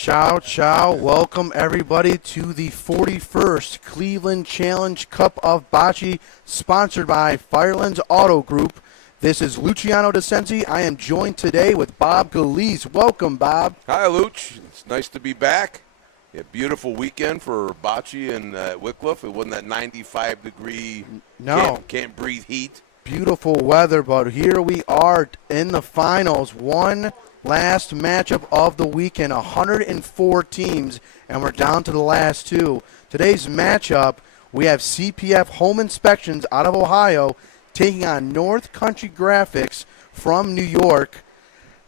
Ciao, ciao. Welcome, everybody, to the 41st Cleveland Challenge Cup of Bocce, sponsored by Firelands Auto Group. This is Luciano DeCenzi. I am joined today with Bob Galise. Welcome, Bob. Hi, Luch. It's nice to be back. A beautiful weekend for Bocce and Wycliffe. It wasn't that 95-degree, can't breathe heat. Beautiful weather, but here we are in the finals. One last matchup of the weekend, 104 teams, and we're down to the last two. Today's matchup, we have CPF Home Inspections out of Ohio taking on North Country Graphics from New York.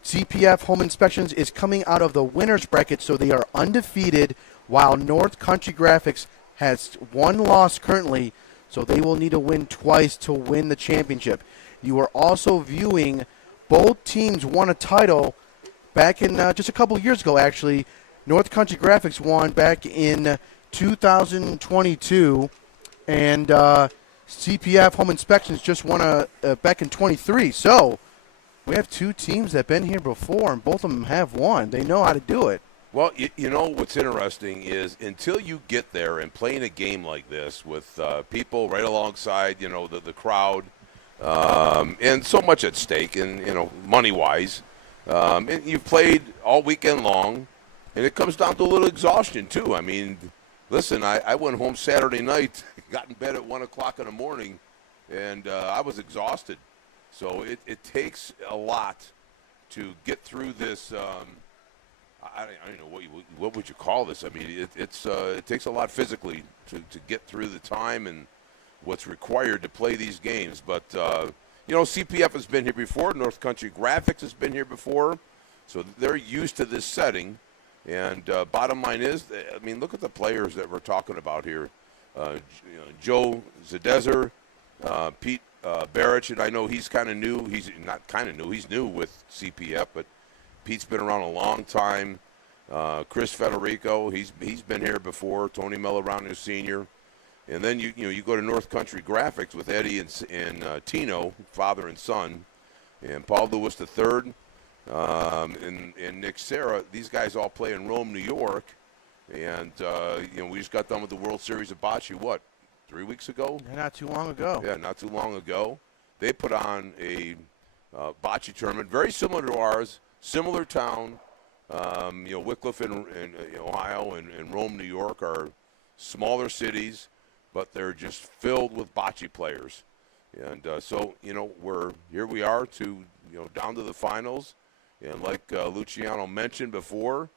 CPF Home Inspections is coming out of the winner's bracket, so they are undefeated, while North Country Graphics has one loss currently, so they will need to win twice to win the championship. You are also viewing both teams won a title back in just a couple years ago, actually. North Country Graphics won back in 2022, and CPF Home Inspections just won back in 23. So we have two teams that have been here before, and both of them have won. They know how to do it. Well, you know what's interesting is until you get there and playing a game like this with people right alongside, the crowd, and so much at stake, and money-wise, and you've played all weekend long, and it comes down to a little exhaustion too. I mean, listen, I went home Saturday night, got in bed at 1 o'clock in the morning, and I was exhausted. So it takes a lot to get through this. I don't know what would you call this. I mean, it takes a lot physically to get through the time, and what's required to play these games. But, CPF has been here before. North Country Graphics has been here before. So they're used to this setting. And bottom line is, look at the players that we're talking about here. Joe Zadezer, Pete Barrich, and I know he's kind of new. He's not kind of new. He's new with CPF, but Pete's been around a long time. Chris Federico, he's been here before. Tony Melorano Sr. And then you go to North Country Graphics with Eddie and Tino, father and son, and Paul Lewis III, and Nick Serra. These guys all play in Rome, New York, and we just got done with the World Series of Bocce. 3 weeks ago? Yeah, not too long ago. Yeah, not too long ago. They put on a bocce tournament very similar to ours, similar town. Wickliffe in Ohio and Rome, New York are smaller cities, but they're just filled with bocce players. And here we are down to the finals. And like Luciano mentioned before,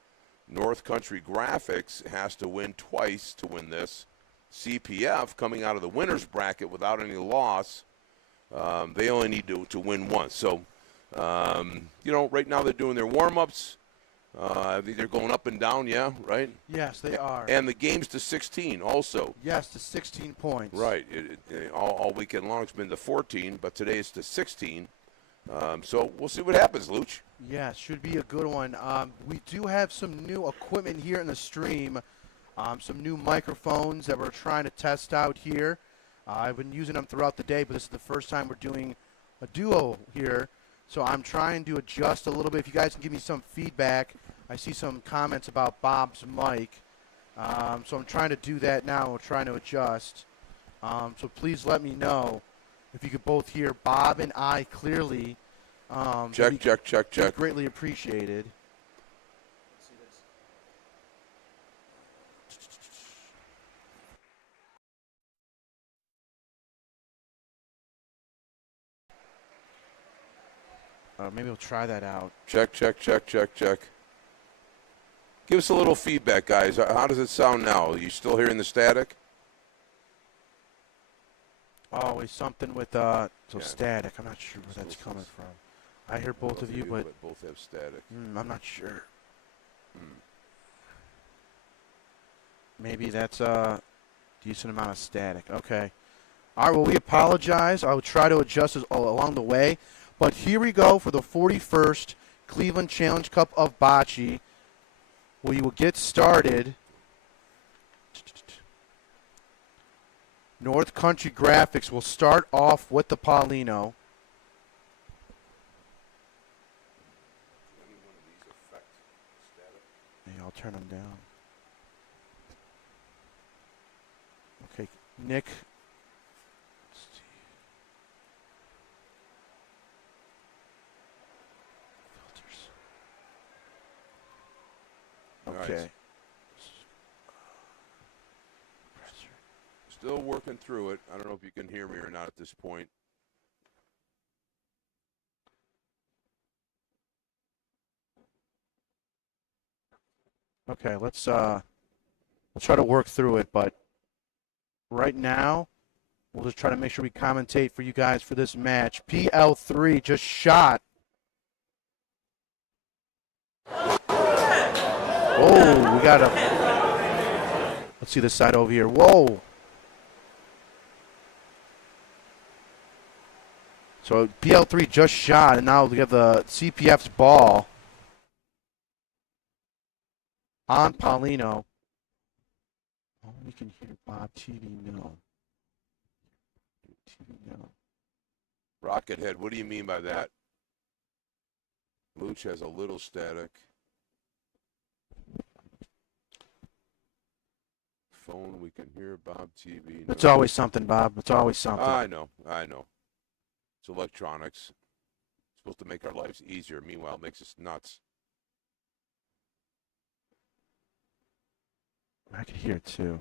North Country Graphics has to win twice to win this. CPF, coming out of the winner's bracket without any loss, they only need to win once. So, right now they're doing their warm-ups. I think they're going up and down, yeah, right? Yes, they are. And the game's to 16 also. Yes, to 16 points. Right. All weekend long it's been to 14, but today it's to 16. So we'll see what happens, Luch. Yeah, should be a good one. We do have some new equipment here in the stream. Some new microphones that we're trying to test out here. I've been using them throughout the day, but this is the first time we're doing a duo here. So I'm trying to adjust a little bit. If you guys can give me some feedback. I see some comments about Bob's mic. So I'm trying to do that now. We're trying to adjust. So please let me know if you could both hear Bob and I clearly. Check. Greatly appreciated. Maybe we'll try that out. Check. Give us a little feedback, guys. How does it sound now? Are you still hearing the static? Always something with static. I'm not sure where that's coming from. I hear both of you, but both have static. I'm not sure. Maybe that's a decent amount of static. Okay. All right, well, we apologize. I will try to adjust this all along the way. But here we go for the 41st Cleveland Challenge Cup of Bocce. We will get started. North Country Graphics will start off with the Paulino. Hey, I'll turn them down. Okay, Nick. Okay. Right. Still working through it. I don't know if you can hear me or not at this point. Okay, let's try to work through it, but right now we'll just try to make sure we commentate for you guys for this match. PL3 just shot. Oh, we got a. Let's see this side over here. Whoa. So PL3 just shot, and now we have the CPF's ball on Paulino. Oh, we can hear Bob TV now. TV now. Rocket Head, what do you mean by that? Luch has a little static. Phone, we can hear Bob TV. It's always something, Bob. It's always something. I know. It's electronics. It's supposed to make our lives easier. Meanwhile, it makes us nuts. I can hear it too.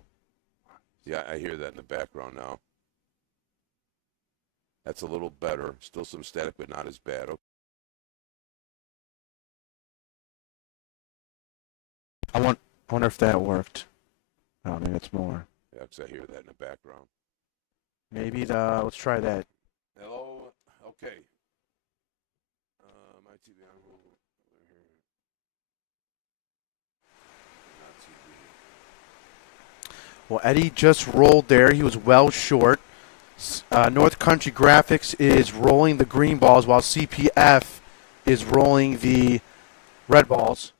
Yeah, I hear that in the background now. That's a little better. Still some static, but not as bad. Okay. I wonder if that worked. Oh, maybe it's more. Yeah, because I hear that in the background. Maybe let's try that. Hello. Okay. My TV on. Not TV. Well, Eddie just rolled there. He was well short. North Country Graphics is rolling the green balls while CPF is rolling the red balls.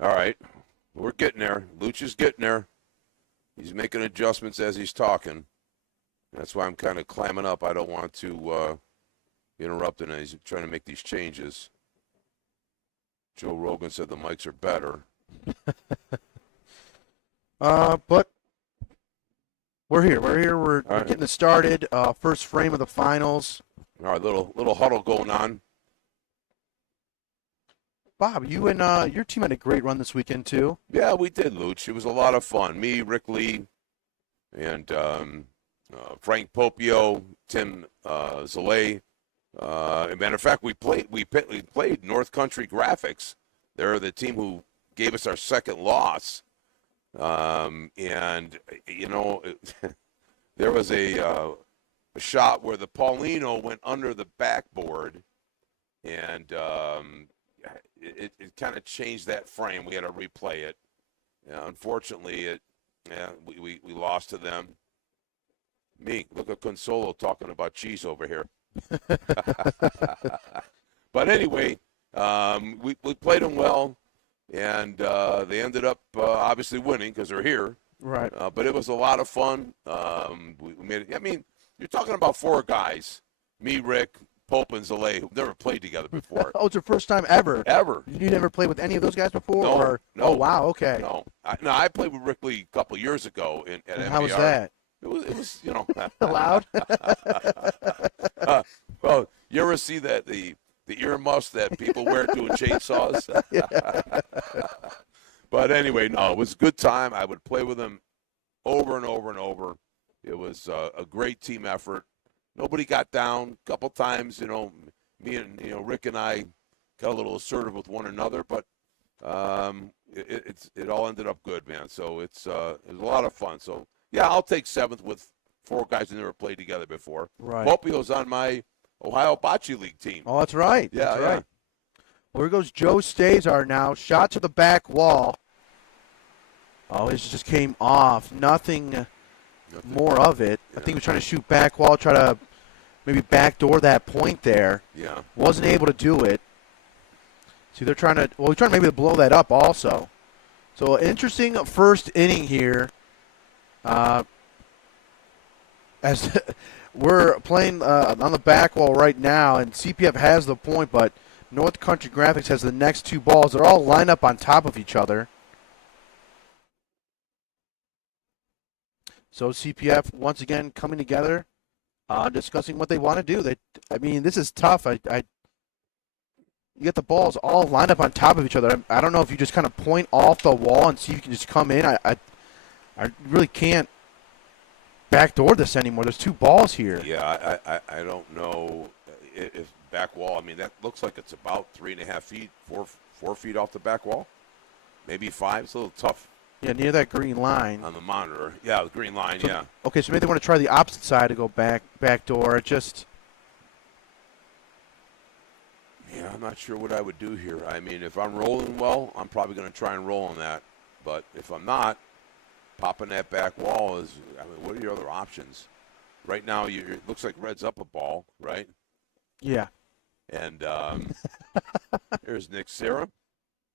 All right. We're getting there. Luch is getting there. He's making adjustments as he's talking. That's why I'm kind of clamming up. I don't want to interrupt him. He's trying to make these changes. Joe Rogan said the mics are better. But we're here. We're right. getting it started. First frame of the finals. All right, little huddle going on. Bob, you and your team had a great run this weekend too. Yeah, we did, Luch. It was a lot of fun. Me, Rick Lee, and Frank Popio, Tim Zalay. As a matter of fact, we played North Country Graphics. They're the team who gave us our second loss. And you know, there was a shot where the Paulino went under the backboard, and it kind of changed that frame. We had to replay it. Unfortunately, we lost to them. Me, look at Consolo talking about cheese over here. But anyway, we played them well, and they ended up obviously winning because they're here. Right. But it was a lot of fun. We made it. I mean, you're talking about four guys: me, Rick, Pope, and Zalay, who've never played together before. Oh, it's your first time ever. Ever. You never played with any of those guys before? No. Or? No. Oh, wow. Okay. No, I played with Rick Lee a couple years ago at MBR. How was that? It was you know. Loud? Well, you ever see the earmuffs that people wear doing chainsaws? But anyway, no, it was a good time. I would play with them over and over and over. It was a great team effort. Nobody got down. A couple times, you know, me and Rick and I got a little assertive with one another, but it all ended up good, man. So it was a lot of fun. So yeah, I'll take seventh with four guys who never played together before. Right. Popio's on my Ohio Bocce League team. Oh, that's right. Yeah, that's yeah. right. Where goes Joe Stazar now? Shot to the back wall. Oh, it just came off. Nothing more of it. Yeah. I think he was trying to shoot back wall, try to maybe backdoor that point there. Yeah. Wasn't able to do it. See, they're trying to, well, he's trying maybe to blow that up also. So, interesting first inning here. As we're playing on the back wall right now, and CPF has the point, but North Country Graphics has the next two balls. They're all lined up on top of each other. So CPF once again coming together, discussing what they want to do. I mean, this is tough. You get the balls all lined up on top of each other. I don't know if you just kind of point off the wall and see if you can just come in. I really can't backdoor this anymore. There's two balls here. Yeah, I don't know if back wall. I mean, that looks like it's about 3.5 feet, 4 feet off the back wall, maybe 5. It's a little tough. Yeah, near that green line. On the monitor. Yeah, the green line, so, yeah. Okay, so maybe they want to try the opposite side to go back door. It just... Yeah, I'm not sure what I would do here. I mean, if I'm rolling well, I'm probably going to try and roll on that. But if I'm not, popping that back wall is, I mean, what are your other options? Right now, it looks like Red's up a ball, right? Yeah. And here's Nick Sarah.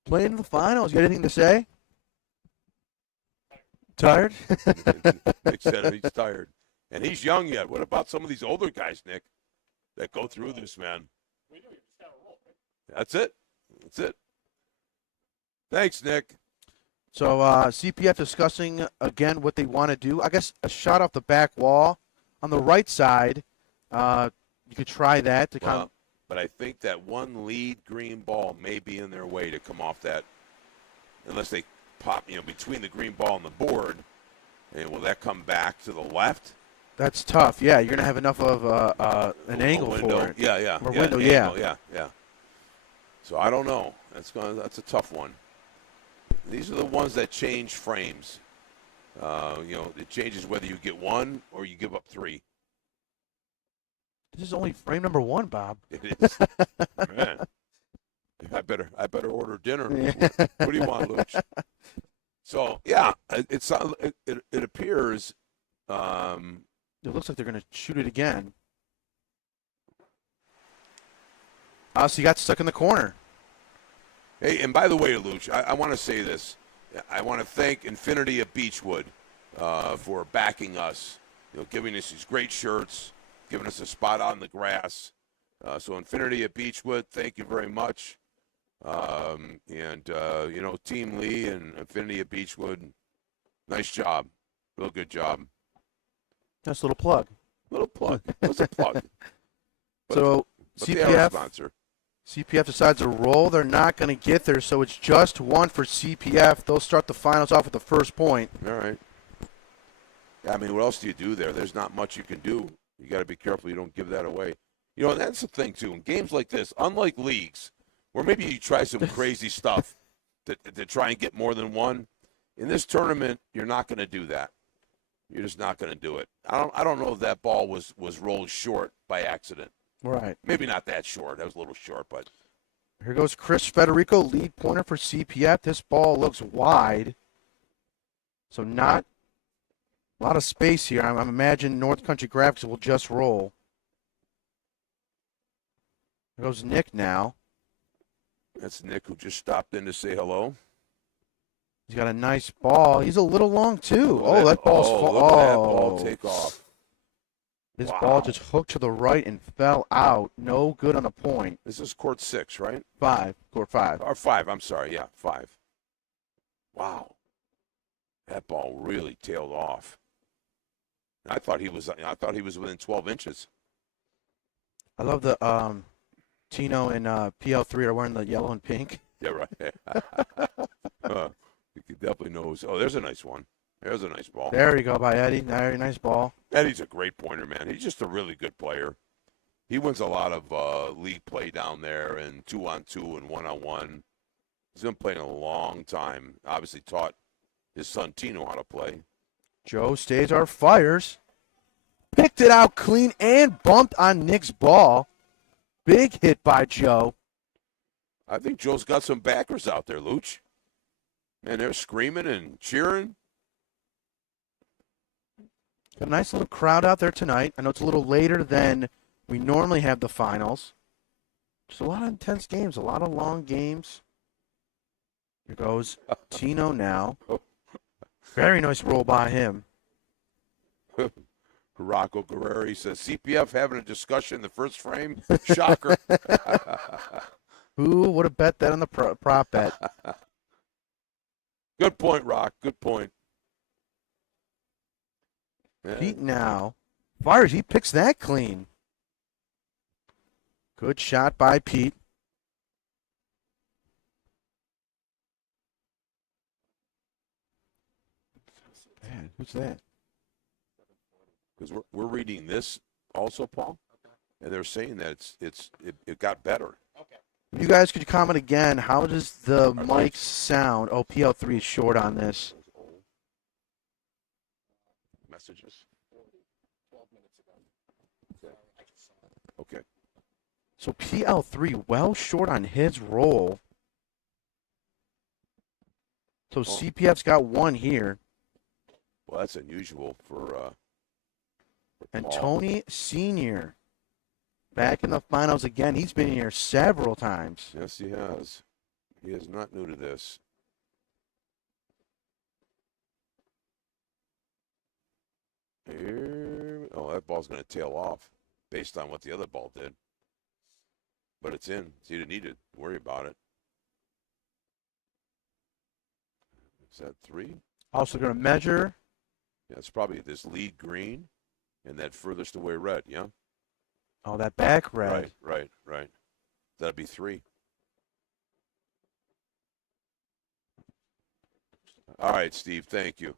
Playing in the finals. You got anything to say? Tired? Nick said he's tired. And he's young yet. What about some of these older guys, Nick, that go through this, man? That's it. That's it. Thanks, Nick. So CPF discussing, again, what they want to do. I guess a shot off the back wall. On the right side, you could try that. But I think that one lead green ball may be in their way to come off that, unless they pop, between the green ball and the board. And will that come back to the left? That's tough. Yeah, you're going to have enough of an angle for it. Yeah. Or window, yeah. Angle, yeah. So I don't know. That's a tough one. These are the ones that change frames. It changes whether you get one or you give up three. This is only frame number 1, Bob. It is. Man, I better order dinner. What do you want, Luch? So yeah, it appears. It looks like they're going to shoot it again. So he got stuck in the corner. Hey, and by the way, Luch, I want to say this. I want to thank Infinity of Beechwood for backing us, giving us these great shirts, giving us a spot on the grass. So Infinity of Beechwood, thank you very much. Team Lee and Infinity of Beechwood, nice job. Real good job. Nice little plug. What's a plug? So CPF decides to roll. They're not going to get there, so it's just one for CPF. They'll start the finals off with the first point. All right. I mean, what else do you do there? There's not much you can do. You got to be careful you don't give that away. And that's the thing, too. In games like this, unlike leagues, where maybe you try some crazy stuff to try and get more than one, in this tournament, you're not going to do that. You're just not going to do it. I don't know if that ball was rolled short by accident. Right. Maybe not that short. That was a little short, but. Here goes Chris Federico, lead pointer for CPF. This ball looks wide. So not a lot of space here. I'm imagining North Country Graphics will just roll. Here goes Nick now. That's Nick who just stopped in to say hello. He's got a nice ball. He's a little long, too. That ball's look at that ball take off. This ball just hooked to the right and fell out. No good on the point. This is court 6, right? 5. Court 5. Or 5, I'm sorry. Yeah, 5. Wow. That ball really tailed off. I thought he was within 12 inches. I love the Tino and PL3 are wearing the yellow and pink. Yeah, right. You definitely knows. Oh, there's a nice one. There's a nice ball. There you go by Eddie. Very nice ball. Eddie's a great pointer, man. He's just a really good player. He wins a lot of league play down there and 2-on-2 and 1-on-1. He's been playing a long time. Obviously taught his son Tino how to play. Joe Stazar fires. Picked it out clean and bumped on Nick's ball. Big hit by Joe. I think Joe's got some backers out there, Luch. Man, they're screaming and cheering. Got a nice little crowd out there tonight. I know it's a little later than we normally have the finals. Just a lot of intense games, a lot of long games. Here goes Tino now. Very nice roll by him. Rocco Guerreri says, CPF having a discussion in the first frame? Shocker. Who would have bet that on the prop bet? Good point, Rock. Good point. Yeah. Pete now fires. He picks that clean. Good shot by Pete. Man, who's that? Because we're reading this also, Paul, and they're saying that it got better. Okay. You guys could comment again. How does the mic sound? Oh, PL3 is short on this. Messages. 12 minutes ago. Okay. So PL3 well short on his roll. So CPF's got one here. Well, that's unusual for and Paul. Tony Sr. back in the finals again. He's been here several times. Yes, he has. He is not new to this. Here, that ball's going to tail off based on what the other ball did. But it's in. So you didn't need to worry about it. Is that 3? Also going to measure. Yeah, it's probably this lead green and that furthest away red, yeah? Oh, that back red. Right. That'd be 3. All right, Steve, thank you.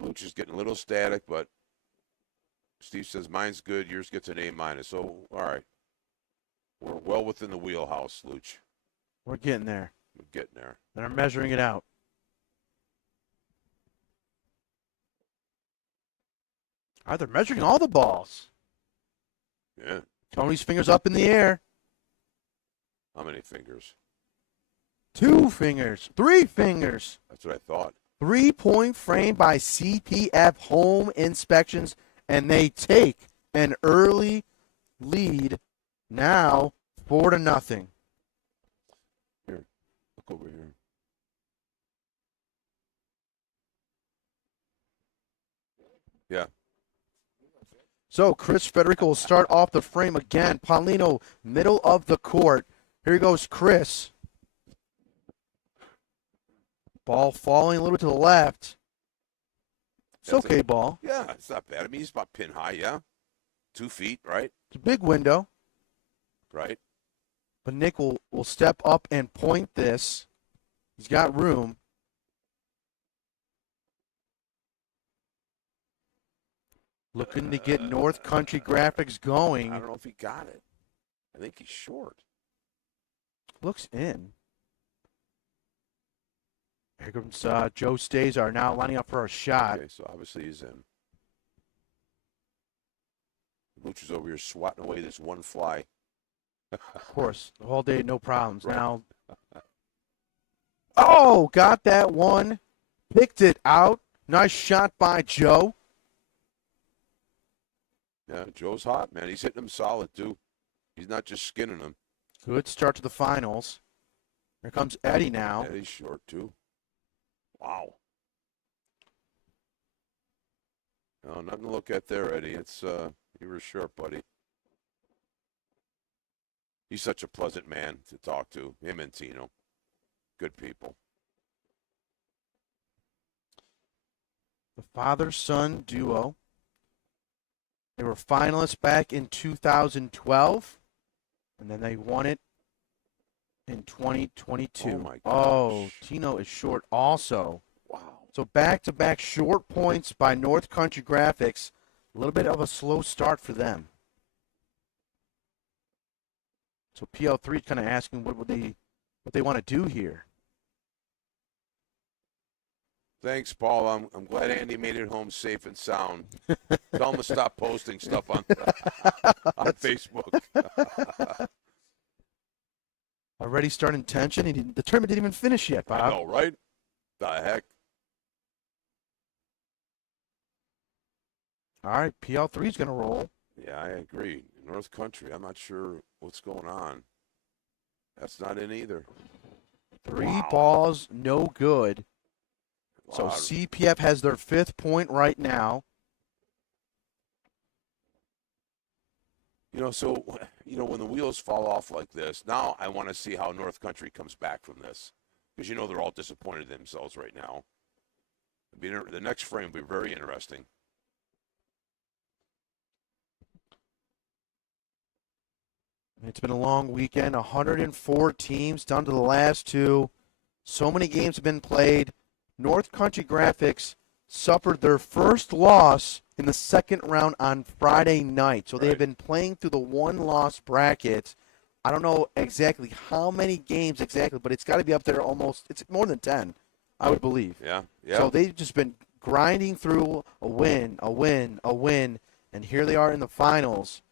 Luch is getting a little static, but Steve says mine's good, yours gets an A-. So, all right. We're well within the wheelhouse, Luch. We're getting there. We're getting there. They're measuring it out. They're measuring all the balls. Yeah. Tony's fingers up in the air. How many fingers? 2 fingers. 3 fingers. That's what I thought. 3-point frame by CPF Home Inspections, and they take an early lead now 4-0. Here, look over here. Yeah. So Chris Federico will start off the frame again. Paulino, middle of the court. Here goes Chris. Ball falling a little to the left. It's okay, ball. Yeah, it's not bad. I mean, he's about pin high, yeah? 2 feet, right? It's a big window. Right. But Nick will step up and point this. He's got room. Looking to get North Country Graphics going. I don't know if he got it. I think he's short. Looks in. Here comes Joe Stazar now lining up for a shot. Okay, so obviously he's in. Lucha's over here swatting away this one fly. Of course, all day, no problems. Right. Now, oh, got that one. Picked it out. Nice shot by Joe. Yeah, Joe's hot, man. He's hitting them solid, too. He's not just skinning them. Good start to the finals. Here comes Eddie now. Eddie's short, too. Wow. No, nothing to look at there, Eddie. It's you were sharp, buddy. He's such a pleasant man to talk to. Him and Tino. Good people. The father-son duo. They were finalists back in 2012, and then they won it in 2022. Oh, my gosh. Oh, Tino is short also. Wow. So back-to-back short points by North Country Graphics. A little bit of a slow start for them. So PL3 kind of asking what they want to do here. Thanks, Paul. I'm glad Andy made it home safe and sound. Tell him to stop posting stuff on Facebook. Already starting tension. The tournament didn't even finish yet, Bob. I know, right? The heck? All right, PL3 is going to roll. Yeah, I agree. North Country, I'm not sure what's going on. That's not in either. 3 balls, no good. Wow. So CPF has their 5th point right now. You know, so, when the wheels fall off like this, now I want to see how North Country comes back from this. Because, they're all disappointed in themselves right now. The next frame will be very interesting. It's been a long weekend. 104 teams down to the last 2. So many games have been played. North Country Graphics suffered their first loss in the second round on Friday night. So they have been playing through the 1-loss bracket. I don't know exactly how many games exactly, but it's got to be up there almost. It's more than 10, I would believe. Yeah. So they've just been grinding through a win, and here they are in the finals.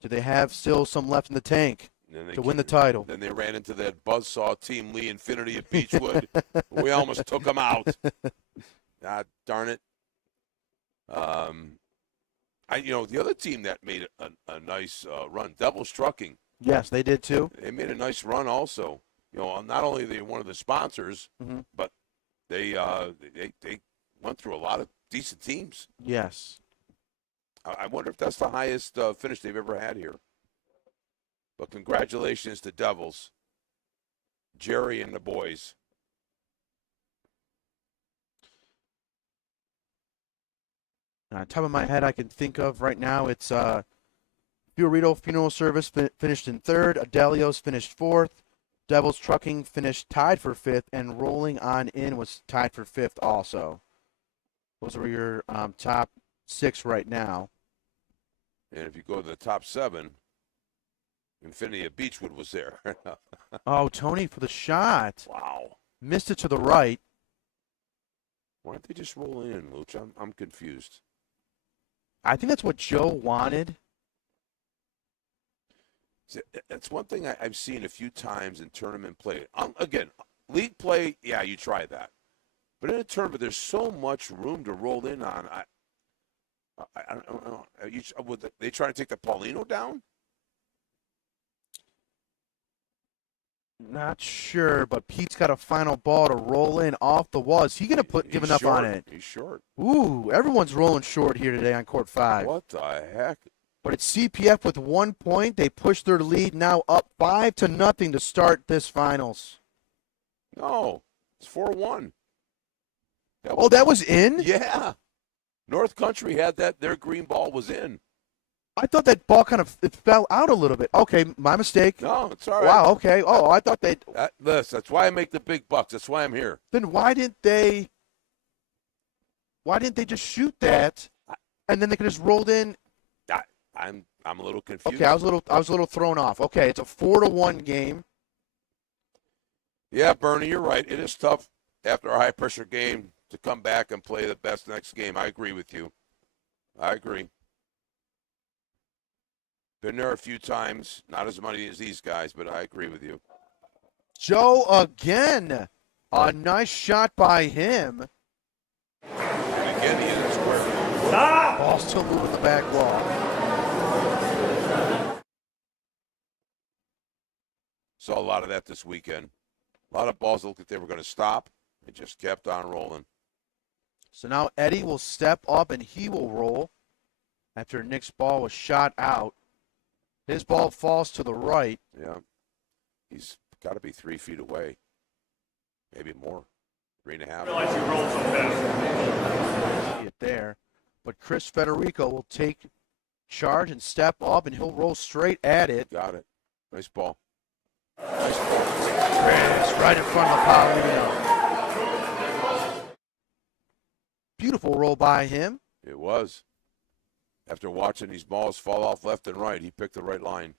Do they have still some left in the tank to win the title? Then they ran into that buzzsaw Team Lee Infinity of Beechwood. We almost took them out. God darn it. The other team that made a nice run, Devil's Trucking. Yes, they did too. They made a nice run also. Not only are they one of the sponsors, but they went through a lot of decent teams. Yes. I wonder if that's the highest finish they've ever had here. But congratulations to Devils, Jerry and the boys. On top of my head, I can think of right now, it's Fiorito Funeral Service finished in 3rd, Adelios finished 4th, Devils Trucking finished tied for 5th, and Rolling On In was tied for 5th also. Those are your top 6 right now. And if you go to the top 7, Infinity of Beechwood was there. Oh, Tony for the shot. Wow. Missed it to the right. Why aren't they just rolling in, Luch? I'm confused. I think that's what Joe wanted. That's one thing I've seen a few times in tournament play. Again, league play, yeah, you try that. But in a tournament, there's so much room to roll in on. I don't know. Would they try to take the Paulino down? Not sure, but Pete's got a final ball to roll in off the wall. Is he going to give enough on it? He's short. Ooh, everyone's rolling short here today on court 5. What the heck? But it's CPF with 1 point. They push their lead now up 5-0 to start this finals. No, it's 4-1. That was in? Yeah. North Country had that. Their green ball was in. I thought that ball kind of fell out a little bit. Okay, my mistake. No, it's all right. Wow, okay. Oh, I thought they... That's why I make the big bucks. That's why I'm here. Then why didn't they just shoot that, and then they could just rolled in? I'm a little confused. Okay, I was a little thrown off. Okay, it's a 4-1 game. Yeah, Bernie, you're right. It is tough after a high-pressure game to come back and play the best next game. I agree with you. I agree. Been there a few times, not as many as these guys, but I agree with you. Joe again. A nice shot by him. And again, he isn't square. Stop! Ball still moving the back wall. Saw a lot of that this weekend. A lot of balls looked like they were going to stop. It just kept on rolling. So now Eddie will step up and he will roll after Nick's ball was shot out. His ball falls to the right. Yeah. He's got to be 3 feet away. Maybe more. 3.5. I realize you rolled so fast. See it there. But Chris Federico will take charge and step up, and he'll roll straight at it. Got it. Nice ball. Nice ball. Yes, right in front of the Paulino. Beautiful roll by him. It was. After watching these balls fall off left and right, he picked the right line.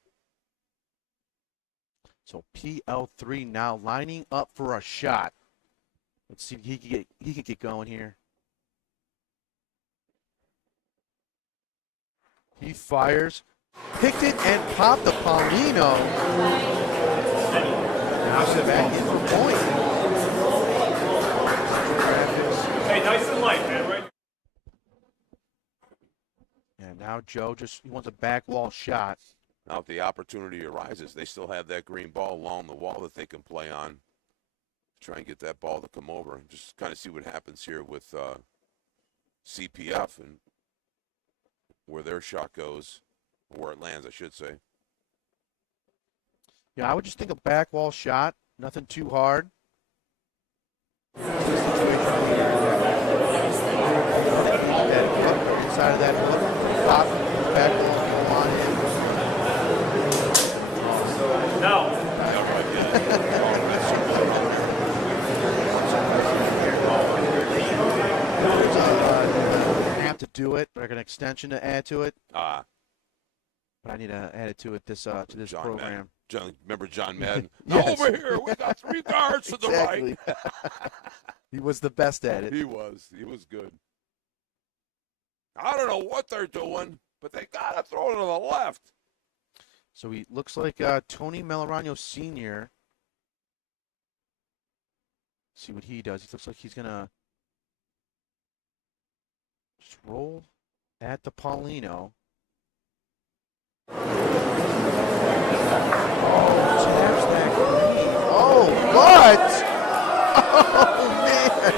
So PL3 now lining up for a shot. Let's see if he could get going here. He fires, picked it and popped the Paulino. Now step back in for point. Hey, nice and light, man. Right. And now Joe he wants a back wall shot. Now if the opportunity arises, they still have that green ball along the wall that they can play on. Try and get that ball to come over. Just kind of see what happens here with CPF and where their shot goes, or where it lands, I should say. Yeah, I would just think a back wall shot. Nothing too hard. Inside of that hook, pop, back wall, come on in. No. Have to do it, like an extension to add to it. But I need to add it to it to this John program. Remember John Madden? Yes. Over here, we got 3 guards to the right. He was the best at it. He was good. I don't know what they're doing, but they got to throw it to the left. So he looks like Tony Melorano Sr. See what he does. He looks like he's going to just roll at the Paulino. Taps that green. Oh, what? Oh, man.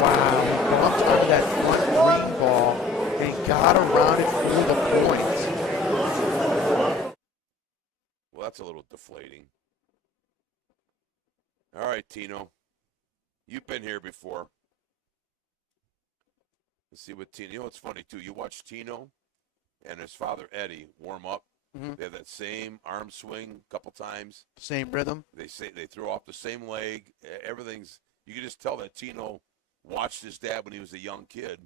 Wow. Up on that front green ball and got around it for the point. Well, that's a little deflating. All right, Tino. You've been here before. Let's see what Tino. You know what's funny, too? You watch Tino and his father, Eddie, warm up. Mm-hmm. They have that same arm swing a couple times. Same rhythm. They throw off the same leg. Everything's – you can just tell that Tino watched his dad when he was a young kid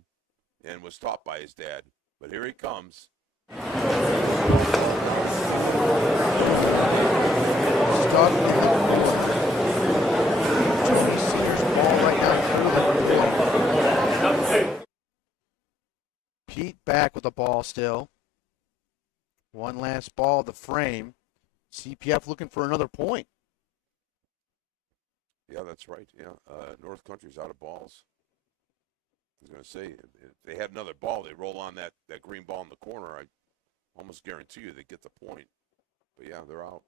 and was taught by his dad. But here he comes. Tony Senior's ball right now. back with the ball still. One last ball of the frame. CPF looking for another point. Yeah, that's right. Yeah, North Country's out of balls. I was going to say, if they had another ball, they roll on that green ball in the corner. I almost guarantee you they get the point. But, yeah, they're out.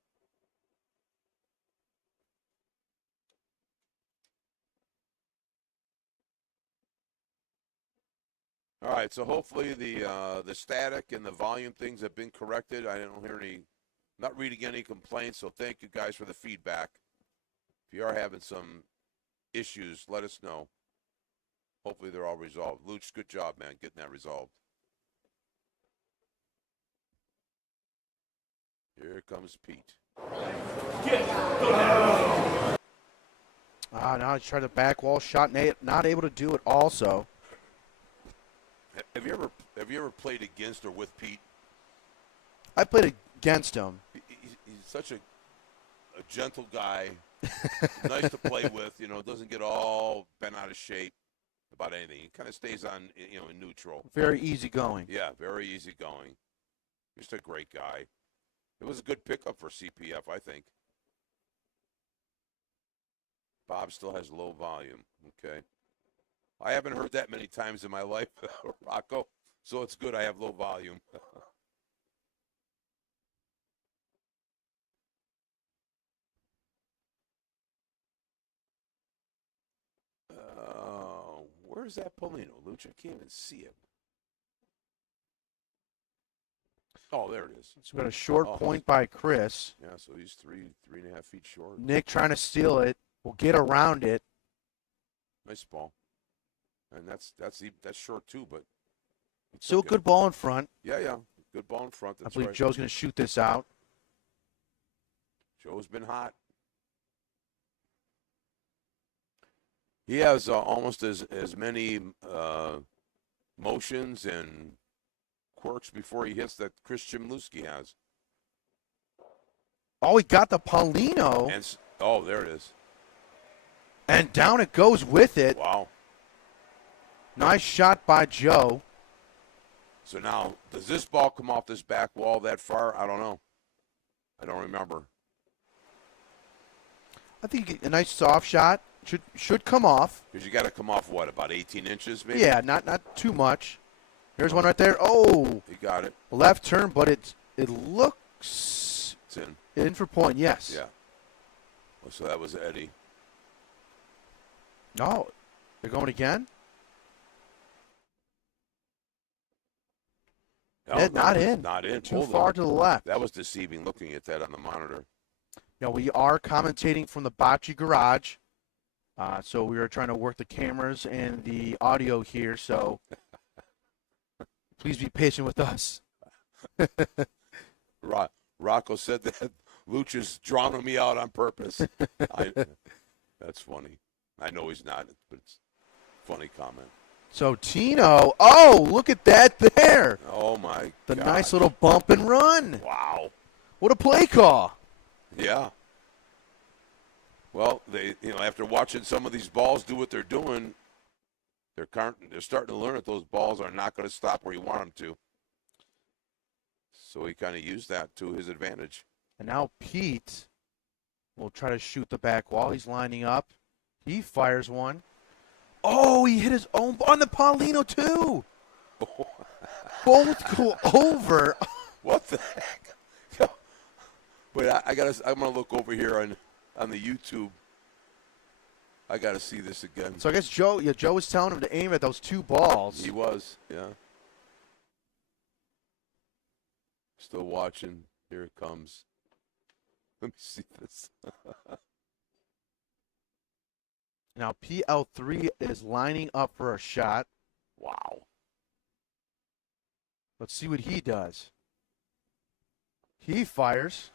All right, so hopefully the static and the volume things have been corrected. I don't hear any, not reading any complaints, so thank you guys for the feedback. If you are having some issues, let us know. Hopefully they're all resolved. Luch, good job, man, getting that resolved. Here comes Pete. Now he's trying to back wall shot, not able to do it also. Have you ever played against or with Pete? I played against him. He's such a gentle guy, nice to play with. Doesn't get all bent out of shape about anything. He kind of stays on, in neutral. Very easygoing. Yeah, very easygoing. Just a great guy. It was a good pickup for CPF, I think. Bob still has low volume. Okay. I haven't heard that many times in my life, Rocco, so it's good I have low volume. Where's that Polino, Luch? I can't even see it. Oh, there it is. So we got a short point by Chris. Yeah, so he's 3.5 feet short. Nick trying to steal it. Will get around it. Nice ball. And that's short too, but still okay. Good ball in front. Yeah. Good ball in front. That's I believe right. Joe's going to shoot this out. Joe's been hot. He has almost as many motions and quirks before he hits that Chris Chmielewski has. Oh, he got the Paulino. And there it is. And down it goes with it. Wow. Nice shot by Joe. So now, does this ball come off this back wall that far? I don't know. I don't remember. I think you get a nice soft shot. Should come off. Because you got to come off, what, about 18 inches maybe? Yeah, not too much. Here's one right there. Oh. He got it. Left turn, but it looks. It's in. In for point, yes. Yeah. Well, so that was Eddie. Oh, they're going again? No, not in. Not in. Too far to the left. That was deceiving looking at that on the monitor. Now, we are commentating from the Bocce garage. So we are trying to work the cameras and the audio here. So please be patient with us. Rocco said that Luch is drowning me out on purpose. That's funny. I know he's not, but it's a funny comment. So Tino, look at that there. Oh, my The God. nice little bump and run. Wow. What a play call. Yeah. Well, after watching some of these balls do what they're doing, they're starting to learn that those balls are not going to stop where you want them to. So he kind of used that to his advantage. And now Pete will try to shoot the back wall. He's lining up. He fires one. Oh, he hit his own on the Paulino, too. Both go over. What the heck? Wait, I'm gonna look over here on the YouTube. I gotta see this again. So I guess Joe was telling him to aim at those two balls. He was, yeah. Still watching. Here it comes. Let me see this. Now PL3 is lining up for a shot. Wow. Let's see what he does. He fires.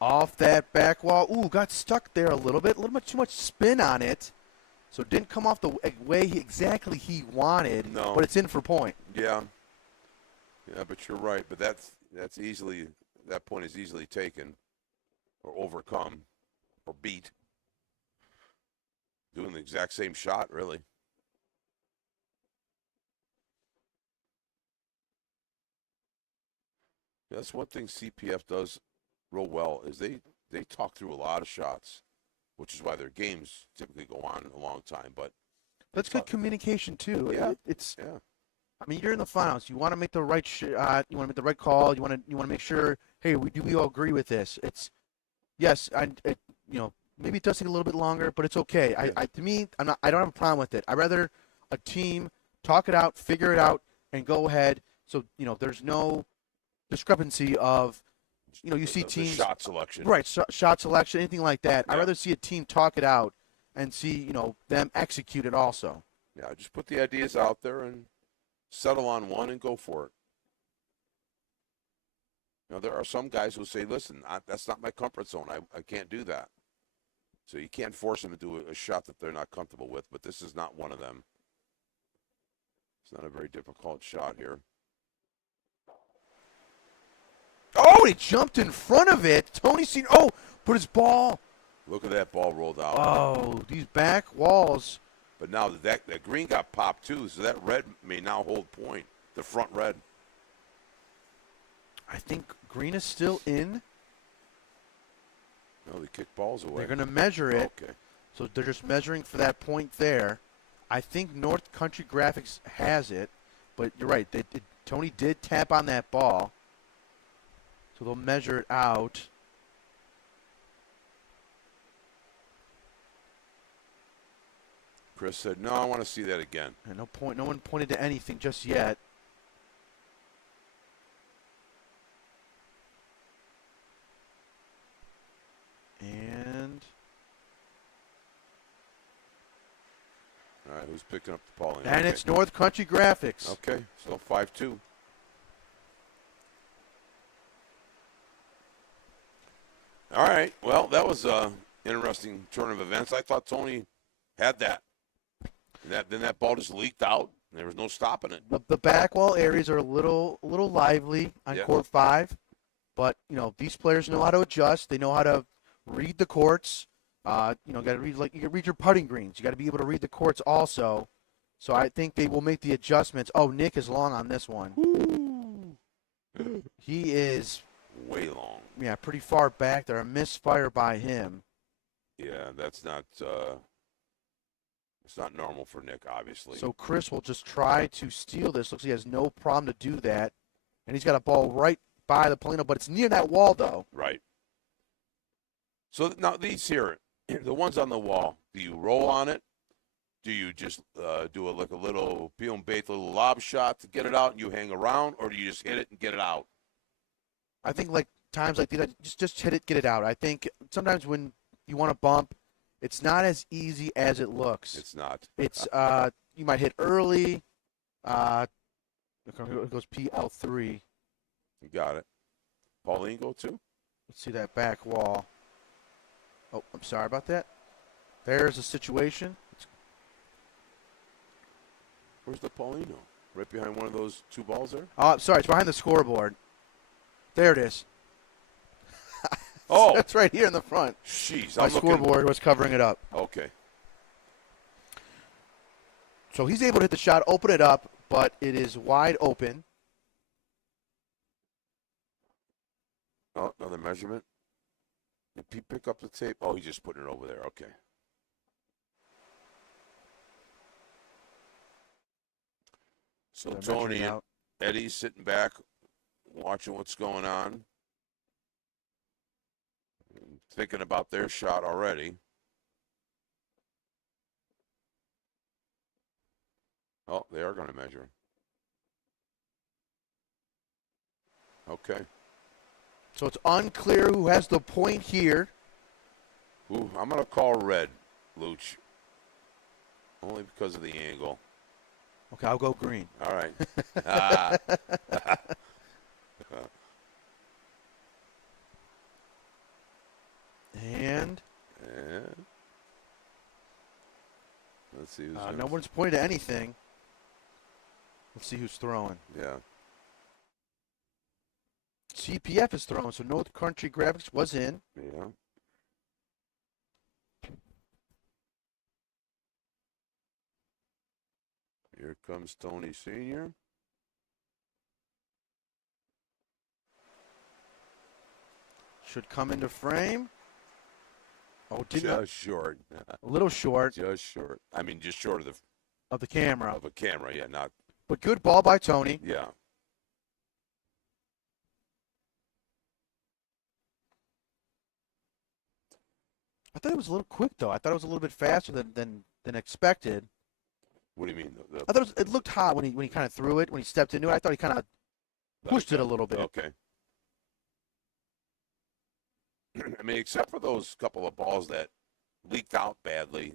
Off that back wall. Ooh, got stuck there a little bit too much spin on it. So it didn't come off the way exactly he wanted. No. But it's in for point. Yeah. Yeah, but you're right. But that's easily, that point is easily taken or overcome or beat. Doing the exact same shot, really. That's one thing CPF does real well is they talk through a lot of shots, which is why their games typically go on a long time. But That's good communication too. Yeah. It's. yeah, I mean, you're in the finals. You want to make the right shot. You want to make the right call. You want to make sure. Hey, we all agree with this? It's yes. Maybe it does take a little bit longer, but it's okay. To me, I don't have a problem with it. I'd rather a team talk it out, figure it out, and go ahead. So there's no discrepancy of, you see the teams shot selection. right, shot selection, anything like that. Yeah. I'd rather see a team talk it out and see them execute it also. Yeah, just put the ideas out there and settle on one and go for it. There are some guys who say, listen, that's not my comfort zone. I can't do that. So you can't force them to do a shot that they're not comfortable with, but this is not one of them. It's not a very difficult shot here. Oh, he jumped in front of it. Tony Senior. Oh, put his ball. Look at that ball rolled out. Oh, these back walls. But now that green got popped too, so that red may now hold point. The front red. I think green is still in. No, they kick balls away. They're going to measure it. Okay. So they're just measuring for that point there. I think North Country Graphics has it, but you're right. Tony did tap on that ball. So they'll measure it out. Chris said, no, I want to see that again. And no one pointed to anything just yet. And all right, who's picking up the ball? And it's North Country Graphics. Okay, so 5-2. All right, well, that was an interesting turn of events. I thought Tony had that. And then that ball just leaked out. And there was no stopping it. The back wall areas are a little lively on court 5, but these players know how to adjust. They know how to read the courts. Got to read you can read your putting greens. You got to be able to read the courts also. So I think they will make the adjustments. Oh, Nick is long on this one. He is way long. Yeah, pretty far back there. A misfire by him. Yeah, that's not. It's not normal for Nick, obviously. So Chris will just try to steal this. Looks like he has no problem to do that. And he's got a ball right by the Polino, but it's near that wall, though. Right. So now these here, the ones on the wall, do you roll on it? Do you just do a little peel and bait, little lob shot to get it out and you hang around, or do you just hit it and get it out? I think times like these, just hit it, get it out. I think sometimes when you want to bump, it's not as easy as it looks. It's not. It's you might hit early. It goes PL3. You got it. Pauline go too? Let's see that back wall. Oh, I'm sorry about that. There's a situation. Where's the Paulino? Right behind one of those two balls there? Oh, sorry, it's behind the scoreboard. There it is. Oh. That's right here in the front. Jeez. My scoreboard was covering it up. Okay. So he's able to hit the shot, open it up, but it is wide open. Oh, another measurement. Did he pick up the tape? Oh, he's just putting it over there. Okay. So Tony and Eddie's sitting back, watching what's going on, thinking about their shot already. Oh, they are going to measure. Okay. So it's unclear who has the point here. Ooh, I'm going to call red, Luch. Only because of the angle. Okay, I'll go green. All right. And let's see who's no one's pointed to anything. Let's see who's throwing. Yeah. CPF is throwing, so North Country Graphics was in. Yeah. Here comes Tony Sr. Should come into frame. Oh, did not. Just short. A little short Just short. I mean, just short of of the camera. a camera. Yeah, not. But good ball by Tony. Yeah. I thought it was a little quick, though. I thought it was a little bit faster than expected. What do you mean? I thought it looked hot when he kind of threw it, when he stepped into it. I thought he kind of pushed it a little bit. Okay. I mean, except for those couple of balls that leaked out badly,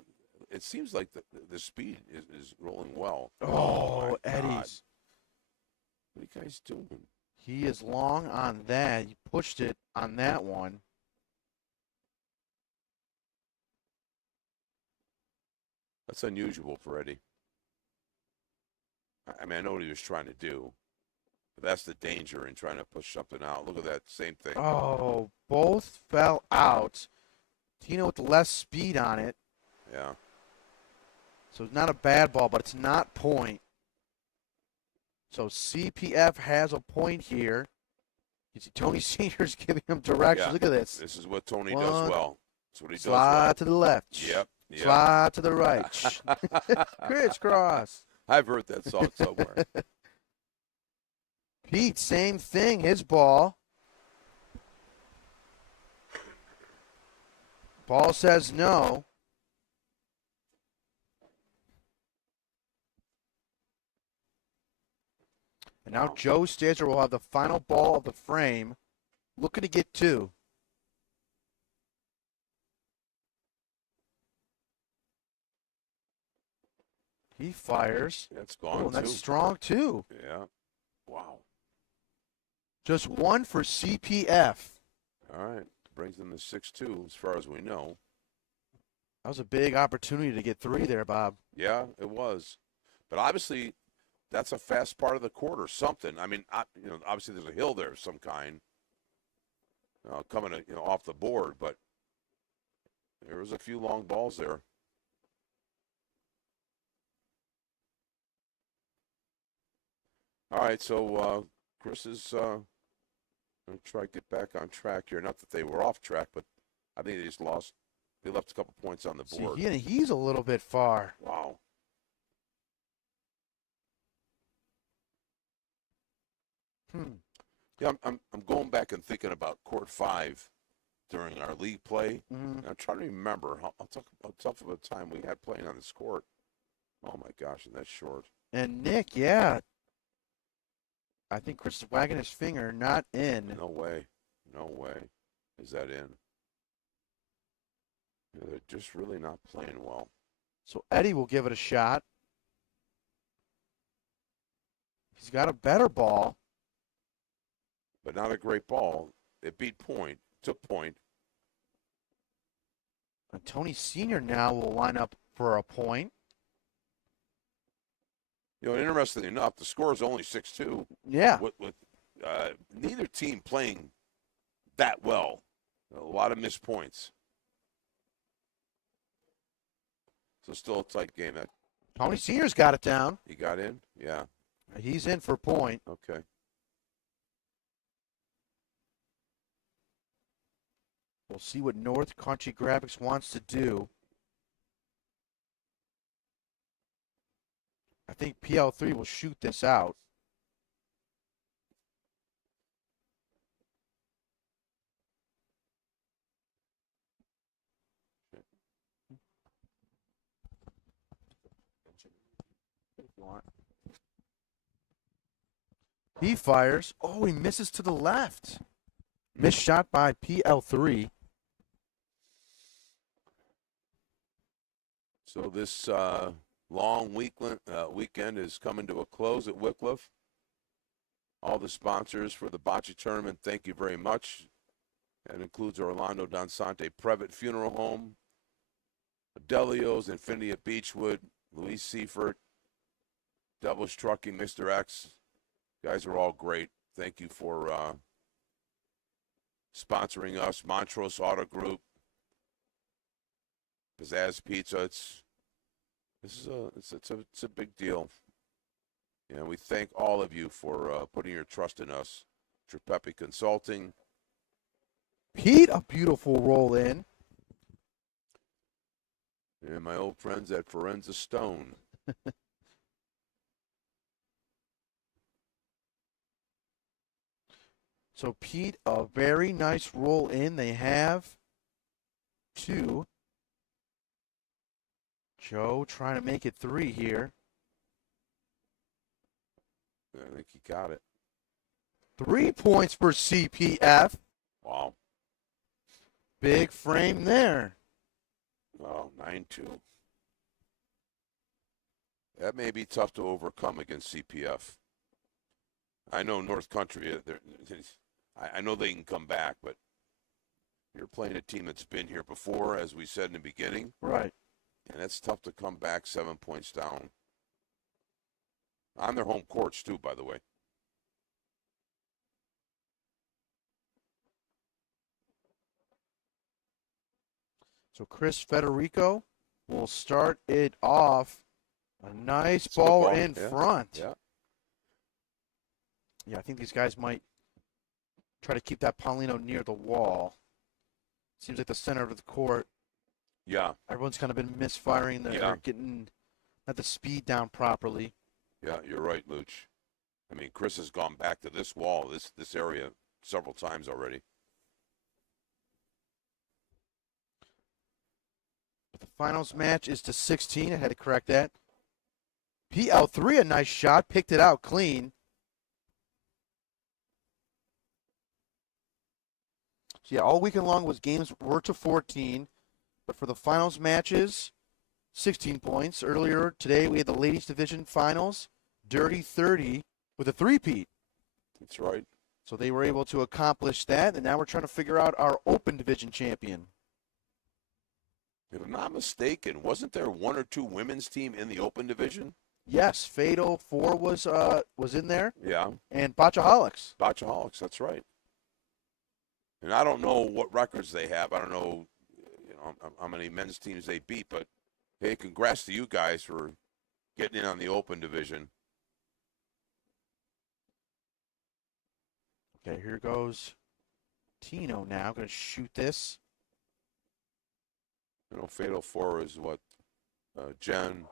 it seems like the speed is rolling well. Oh, my Eddie's. God. What are you guys doing? He is long on that. He pushed it on that one. That's unusual for Eddie. I mean, I know what he was trying to do, but that's the danger in trying to push something out. Look at that, same thing. Oh, both fell out. Tino with less speed on it. Yeah. So it's not a bad ball, but it's not point. So CPF has a point here. You see Tony Sr.'s giving him directions. Yeah. Look at this. This is what Tony does well. That's what he does well. Slide to the left. Yep. Slide to the right. Crisscross. I've heard that song somewhere. Pete, same thing. His ball. Ball says no. And now Joe Stazer will have the final ball of the frame, looking to get two. He fires. That's gone, and that's too. strong, too. Yeah. Wow. Just one for CPF. All right. Brings them to 6-2 as far as we know. That was a big opportunity to get three there, Bob. Yeah, it was. But obviously, that's a fast part of the court or something. I mean, obviously there's a hill there of some kind coming off the board, but there was a few long balls there. All right, so Chris is going to try to get back on track here. Not that they were off track, but I think they just lost. They left a couple points on the board. See, he's a little bit far. Wow. Yeah, I'm going back and thinking about Court 5 during our league play. Mm-hmm. I'm trying to remember how tough of a time we had playing on this court. Oh, my gosh, and that's short. And Nick, yeah. I think Chris is wagging his finger, not in. No way. No way is that in. Yeah, they're just really not playing well. So Eddie will give it a shot. He's got a better ball. But not a great ball. It beat point, took point. And Tony Sr. now will line up for a point. Interestingly enough, the score is only 6-2. Yeah. With neither team playing that well. A lot of missed points. So still a tight game. Tony Sr.'s got it down. He got in? Yeah. He's in for point. Okay. We'll see what North Country Graphics wants to do. I think PL3 will shoot this out. He fires. Oh, he misses to the left. Missed shot by PL3. So this long weekend is coming to a close at Wycliffe. All the sponsors for the Bocce tournament, thank you very much. That includes Orlando Donsante Previtt Funeral Home, Adelio's, Infinity at Beechwood, Louise Seifert, Devil's Trucking, Mr. X. Guys are all great. Thank you for sponsoring us. Montrose Auto Group, Pizzazz Pizza. It's a big deal. And we thank all of you for putting your trust in us. Trepepi Consulting, Pete, a beautiful roll in. And my old friends at Forenza Stone. So Pete, a very nice roll in. They have 2. Joe trying to make it 3 here. I think he got it. 3 points for CPF. Wow. Big frame there. Well, 9-2. That may be tough to overcome against CPF. I know North Country, I know they can come back, but you're playing a team that's been here before, as we said in the beginning. Right. And it's tough to come back 7 points down. On their home courts, too, by the way. So Chris Federico will start it off. A nice ball in front. Yeah. Yeah, I think these guys might try to keep that Paulino near the wall. Seems like the center of the court. Yeah. Everyone's kind of been misfiring. They're getting not the speed down properly. Yeah, you're right, Luch. I mean, Chris has gone back to this wall, this area, several times already. But the finals match is to 16. I had to correct that. PL3, a nice shot. Picked it out clean. So, yeah, all weekend long games were to 14. But for the finals matches, 16 points. Earlier today, we had the ladies division finals. Dirty 30 with a 3-peat. That's right. So they were able to accomplish that, and now we're trying to figure out our open division champion. If I'm not mistaken, wasn't there 1 or 2 women's team in the open division? Yes, Fatal 4 was in there. Yeah. And Bocceaholics. Bocceaholics, that's right. And I don't know what records they have. I don't know, how many men's teams they beat, but hey, congrats to you guys for getting in on the open division. Okay, here goes Tino now. Going to shoot this. Fatal 4 is what? Jen,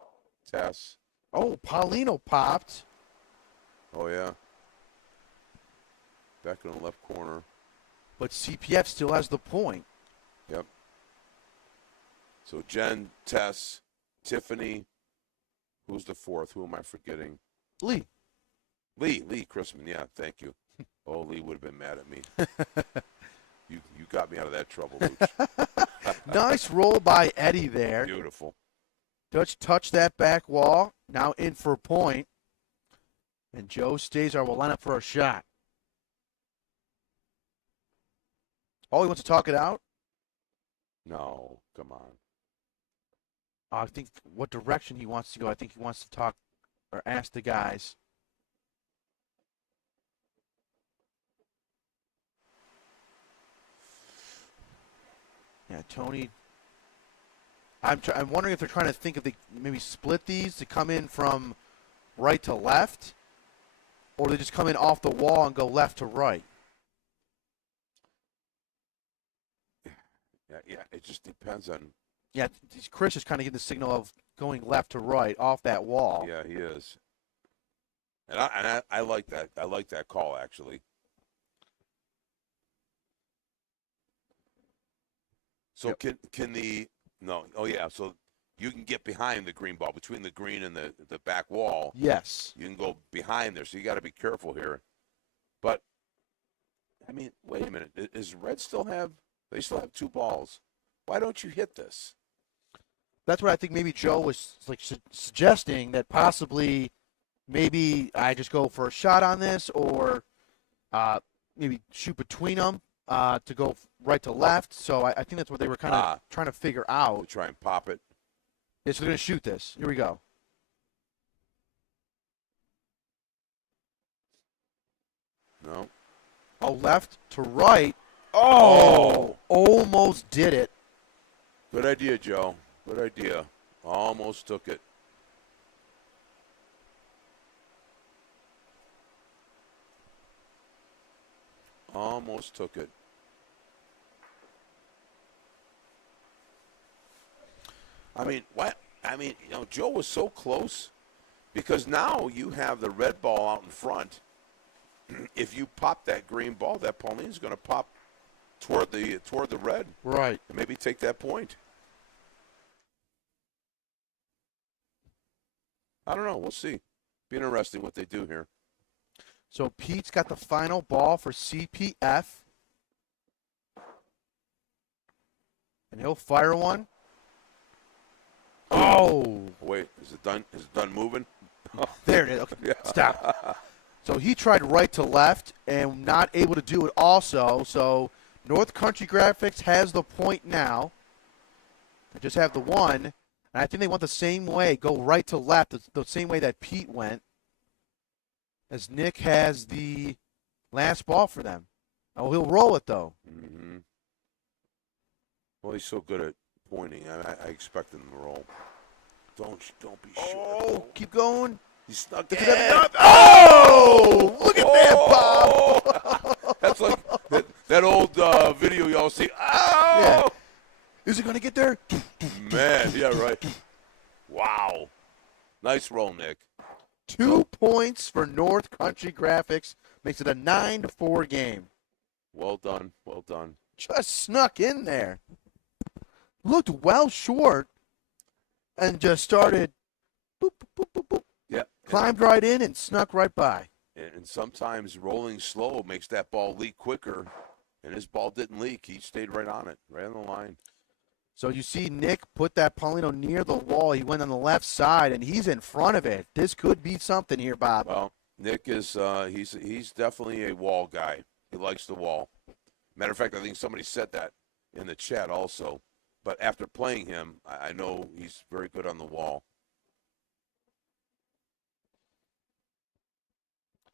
Tess. Oh, Paulino popped. Oh, yeah. Back in the left corner. But CPF still has the point. Yep. So Jen, Tess, Tiffany. Who's the 4th? Who am I forgetting? Lee Chrisman. Yeah, thank you. Oh, Lee would have been mad at me. You got me out of that trouble, Luch. Nice roll by Eddie there. Beautiful. Dutch touched that back wall. Now in for a point. And Joe Stazar will line up for a shot. Oh, he wants to talk it out? No, come on. I think what direction he wants to go. I think he wants to talk or ask the guys. Yeah, Tony. I'm wondering if they're trying to think if they maybe split these to come in from right to left, or they just come in off the wall and go left to right. Yeah, it just depends on. Yeah, Chris is kind of getting the signal of going left to right off that wall. Yeah, he is. And I like that. I like that call, actually. So yep. can the no? Oh yeah. So you can get behind the green ball, between the green and the back wall. Yes. You can go behind there, so you got to be careful here. But I mean, wait a minute. Does Red still have? They still have 2 balls. Why don't you hit this? That's what I think. Maybe Joe was suggesting that possibly, maybe I just go for a shot on this, or maybe shoot between them to go right to left. So I think that's what they were kind of trying to figure out. Try and pop it. Yeah, so they're going to shoot this. Here we go. No. Oh, left to right. Oh! Almost did it. Good idea, Joe. Good idea. Almost took it. Almost took it. I mean, what? I mean, Joe was so close because now you have the red ball out in front. If you pop that green ball, that Paulina's going to pop toward the red. Right. And maybe take that point. I don't know. We'll see. Be interesting what they do here. So Pete's got the final ball for CPF. And he'll fire one. Oh. Wait, is it done? Is it done moving? There it is. Okay, Yeah. stop. So he tried right to left and not able to do it also. So North Country Graphics has the point now. They just have the one. And I think they want the same way, go right to left, the same way that Pete went, as Nick has the last ball for them. Oh, he'll roll it, though. Mm-hmm. Well, he's so good at pointing. I expect him to roll. Don't be sure. Oh, keep going. He snuck Look it. at that. Oh, look at that, Bob. That's like that old video y'all see. Oh! Yeah. Is it going to get there? Man, yeah, right. Wow. Nice roll, Nick. 2 points for North Country Graphics. Makes it a 9-4 game. Well done. Well done. Just snuck in there. Looked well short and just started boop, boop, boop, boop, boop. Yeah. Climbed right in and snuck right by. And sometimes rolling slow makes that ball leak quicker. And his ball didn't leak. He stayed right on it, right on the line. So you see Nick put that Paulino near the wall. He went on the left side, and he's in front of it. This could be something here, Bob. Well, Nick is he's definitely a wall guy. He likes the wall. Matter of fact, I think somebody said that in the chat also. But after playing him, I know he's very good on the wall.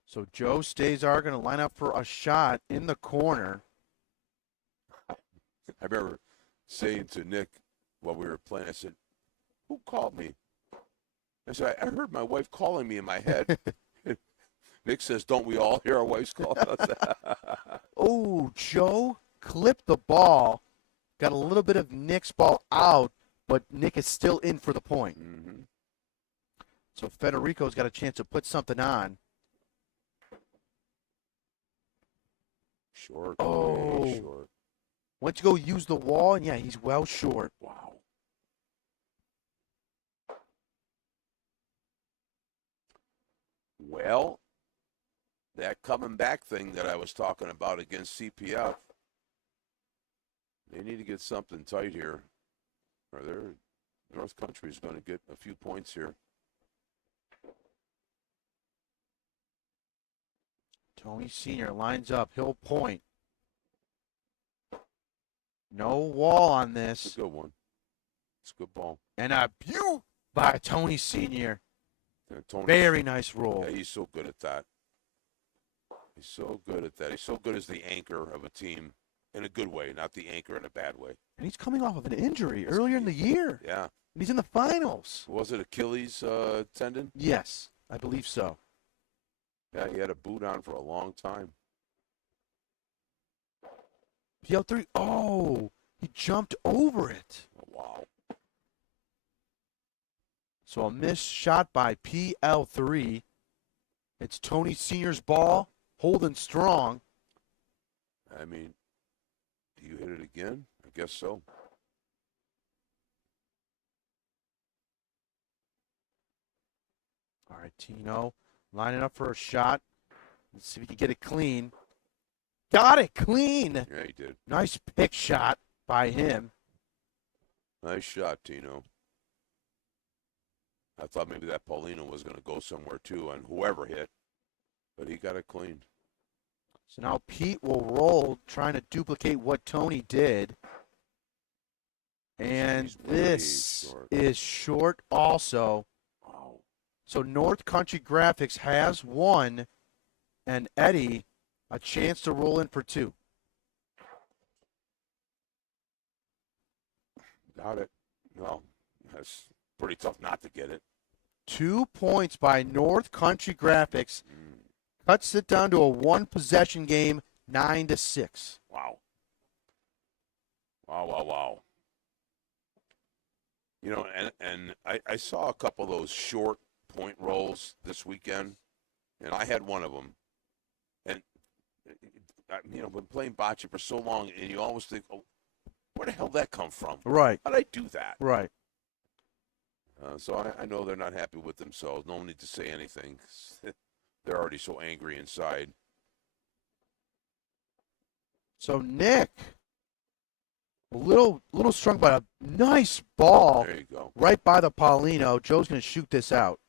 So Joe Stazar going to line up for a shot in the corner. I remember saying to Nick while we were playing, I said, "Who called me?" I said, "I heard my wife calling me in my head." Nick says, "Don't we all hear our wives calling us?" Oh, Joe clipped the ball. Got a little bit of Nick's ball out, but Nick is still in for the point. Mm-hmm. So Federico's got a chance to put something on. Short. Oh. Way short. Went to go use the wall, and yeah, he's well short. Wow. Well, that coming back thing that I was talking about against CPF, they need to get something tight here, or North Country is going to get a few points here. Tony Sr. lines up. He'll point. No wall on It's this. a good one. It's a good ball. And a pew by Tony Sr. Yeah, Tony, Very nice roll. yeah, he's so good at that. He's so good at that. He's so good as the anchor of a team in a good way, not the anchor in a bad way. And he's coming off of an injury earlier in the year. Yeah. And he's in the finals. Was it Achilles tendon? Yes, I believe so. Yeah, he had a boot on for a long time. PL3. Oh, he jumped over it. Oh, wow. So a missed shot by PL3. It's Tony Sr.'s ball, holding strong. I mean, do you hit it again? I guess so. All right, Tino lining up for a shot. Let's see if he can get it clean. Got it clean. Yeah, he did. Nice pick shot by him. Nice shot, Tino. I thought maybe that Paulino was going to go somewhere too on whoever hit, but he got it cleaned. So now Pete will roll, trying to duplicate what Tony did. And He's way this short. is short also. Wow. So North Country Graphics has one, and Eddie a chance to roll in for two. Got it. No, that's pretty tough not to get it. 2 points by North Country Graphics. Cuts it down to a one-possession game, 9-6. Wow. Wow, wow, wow. And I saw a couple of those short point rolls this weekend, and I had one of them. And, been playing bocce for so long, and you always think, oh, where the hell did that come from? Right. How did I do that? Right. So I know they're not happy with themselves. No need to say anything. They're already so angry inside. So Nick, a little strung, but a nice ball. There you go. Right by the Paulino. Joe's going to shoot this out.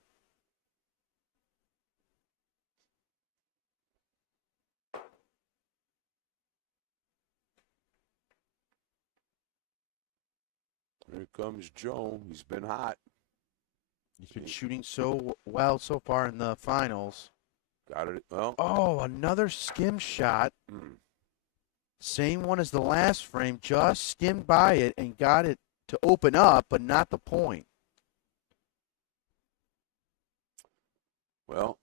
Here comes Joe. He's been hot. He's been shooting so well so far in the finals. Got it. Well. Oh, another skim shot. Same one as the last frame. Just skimmed by it and got it to open up, but not the point. Well,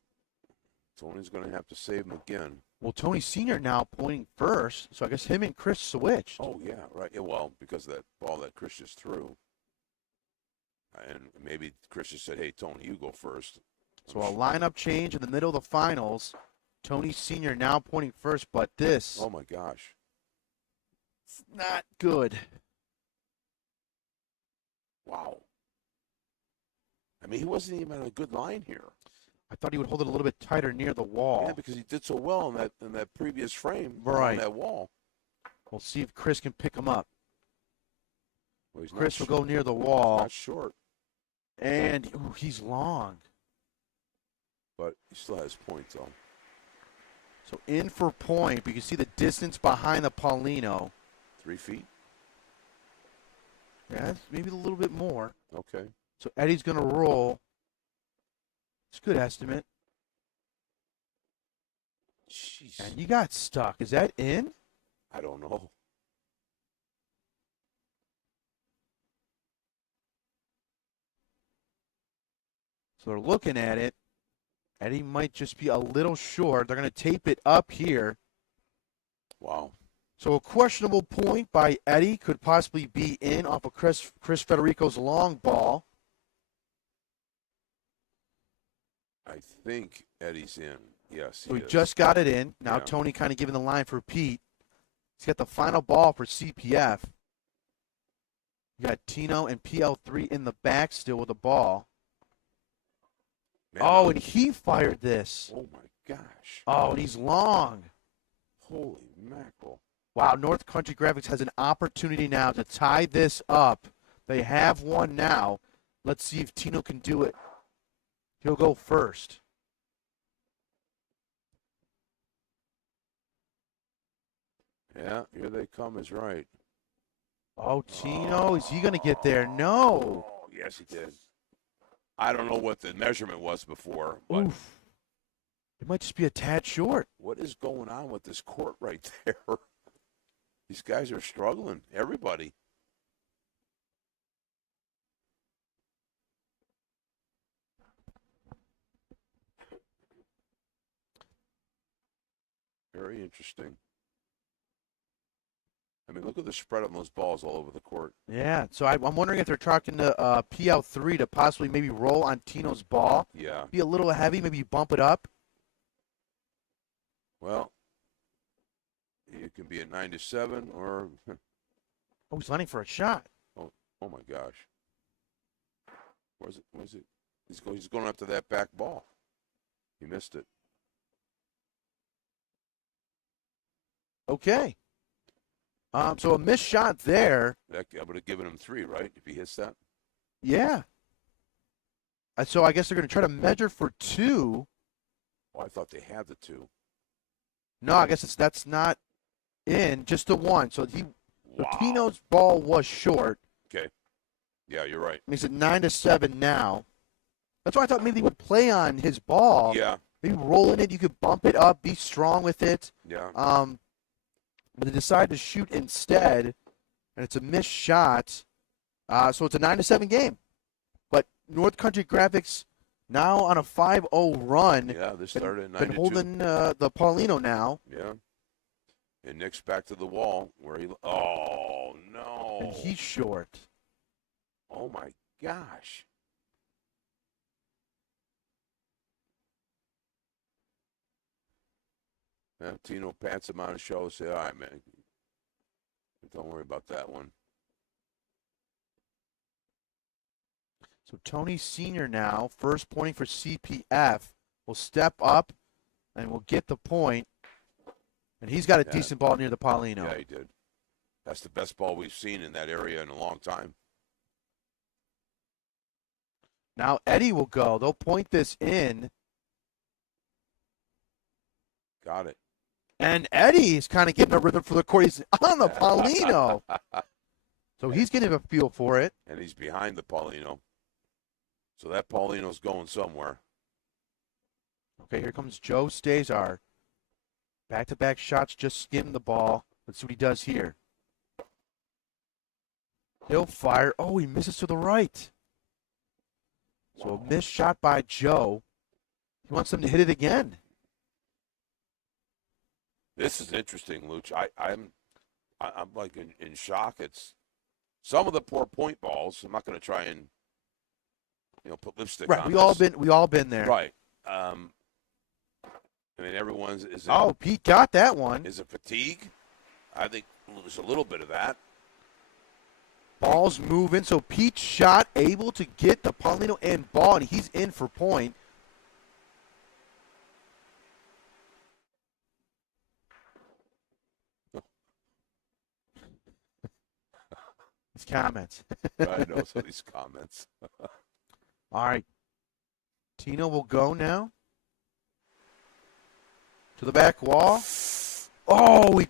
Tony's going to have to save him again. Well, Tony Sr. now pointing first, so I guess him and Chris switched. Oh, yeah, right. Yeah, well, because of that ball that Chris just threw. And maybe Chris just said, hey, Tony, you go first. So a lineup change in the middle of the finals. Tony Sr. now pointing first, but this. Oh, my gosh. It's not good. Wow. I mean, he wasn't even on a good line here. I thought he would hold it a little bit tighter near the wall. Yeah, because he did so well in that previous frame. Right. On that wall. We'll see if Chris can pick him up. Well, Chris will go near the wall. Not short. And he's long. But he still has points, though. So in for point, but you can see the distance behind the Paulino. 3 feet? Yeah, maybe a little bit more. Okay. So Eddie's going to roll. It's a good estimate. Jeez. And you got stuck. Is that in? I don't know. So they're looking at it. Eddie might just be a little short. They're going to tape it up here. Wow. So a questionable point by Eddie could possibly be in off of Chris Federico's long ball. I think Eddie's in. Yes, So he he is. just got it in. Now Yeah. Tony kind of giving the line for Pete. He's got the final ball for CPF. You got Tino and PL3 in the back still with the ball. Man, Oh, and he fired this. oh, my gosh. Oh, and he's long. Holy mackerel. Wow, North Country Graphics has an opportunity now to tie this up. They have one now. Let's see if Tino can do it. He'll go first. Yeah, here they come is right. Oh, Tino, is he going to get there? No. Oh, yes, he did. I don't know what the measurement was before, but Oof. It might just be a tad short. what is going on with this court right there? These guys are struggling. Everybody. Very interesting. I mean, look at the spread on those balls all over the court. Yeah, so I'm wondering if they're talking to PL3 to possibly maybe roll on Tino's ball. Yeah. Be a little heavy, maybe bump it up. Well, it can be a 9-7 or Oh, he's lining for a shot. oh my gosh. Where's it? He's going after that back ball. He missed it. Okay. So a missed shot there. I would have given him 3, right? If he hits that. Yeah. So I guess they're going to try to measure for 2. Oh, I thought they had the 2. No, I guess that's not in, just the 1. So Wow. Tino's ball was short. Okay. Yeah, you're right. Makes it 9-7 now. That's why I thought maybe they would play on his ball. Yeah. Maybe rolling it, you could bump it up, be strong with it. Yeah. But they decide to shoot instead, and it's a missed shot. So it's a 9-7 game. But North Country Graphics now on a 5-0 run. Yeah, this started at 9-2. Been holding the Paulino now. Yeah. And Nick's back to the wall where he. Oh no. And he's short. Oh my gosh. Yeah, Tino pats him on the shoulder, say, all right, man. Don't worry about that one. So Tony Sr. now, first pointing for CPF, will step up and will get the point. And he's got a decent ball near the Paulino. Yeah, he did. That's the best ball we've seen in that area in a long time. Now Eddie will go. They'll point this in. Got it. And Eddie is kind of getting a rhythm for the court. He's on the Paulino. So he's getting a feel for it. And he's behind the Paulino. So that Paulino's going somewhere. Okay, here comes Joe Stazar. Back-to-back shots, just skimmed the ball. Let's see what he does here. He'll fire. Oh, he misses to the right. So a missed shot by Joe. He wants them to hit it again. This is interesting, Luch. I'm like in shock. It's some of the poor point balls. I'm not going to try and put lipstick on this. We all been there. Right. I mean, everyone's is. Pete got that one. Is it fatigue? I think there's a little bit of that. Ball's moving, so Pete's shot able to get the Paulino and ball, and he's in for point. These comments. I know some of these comments. All right. Tino will go now. To the back wall. Oh,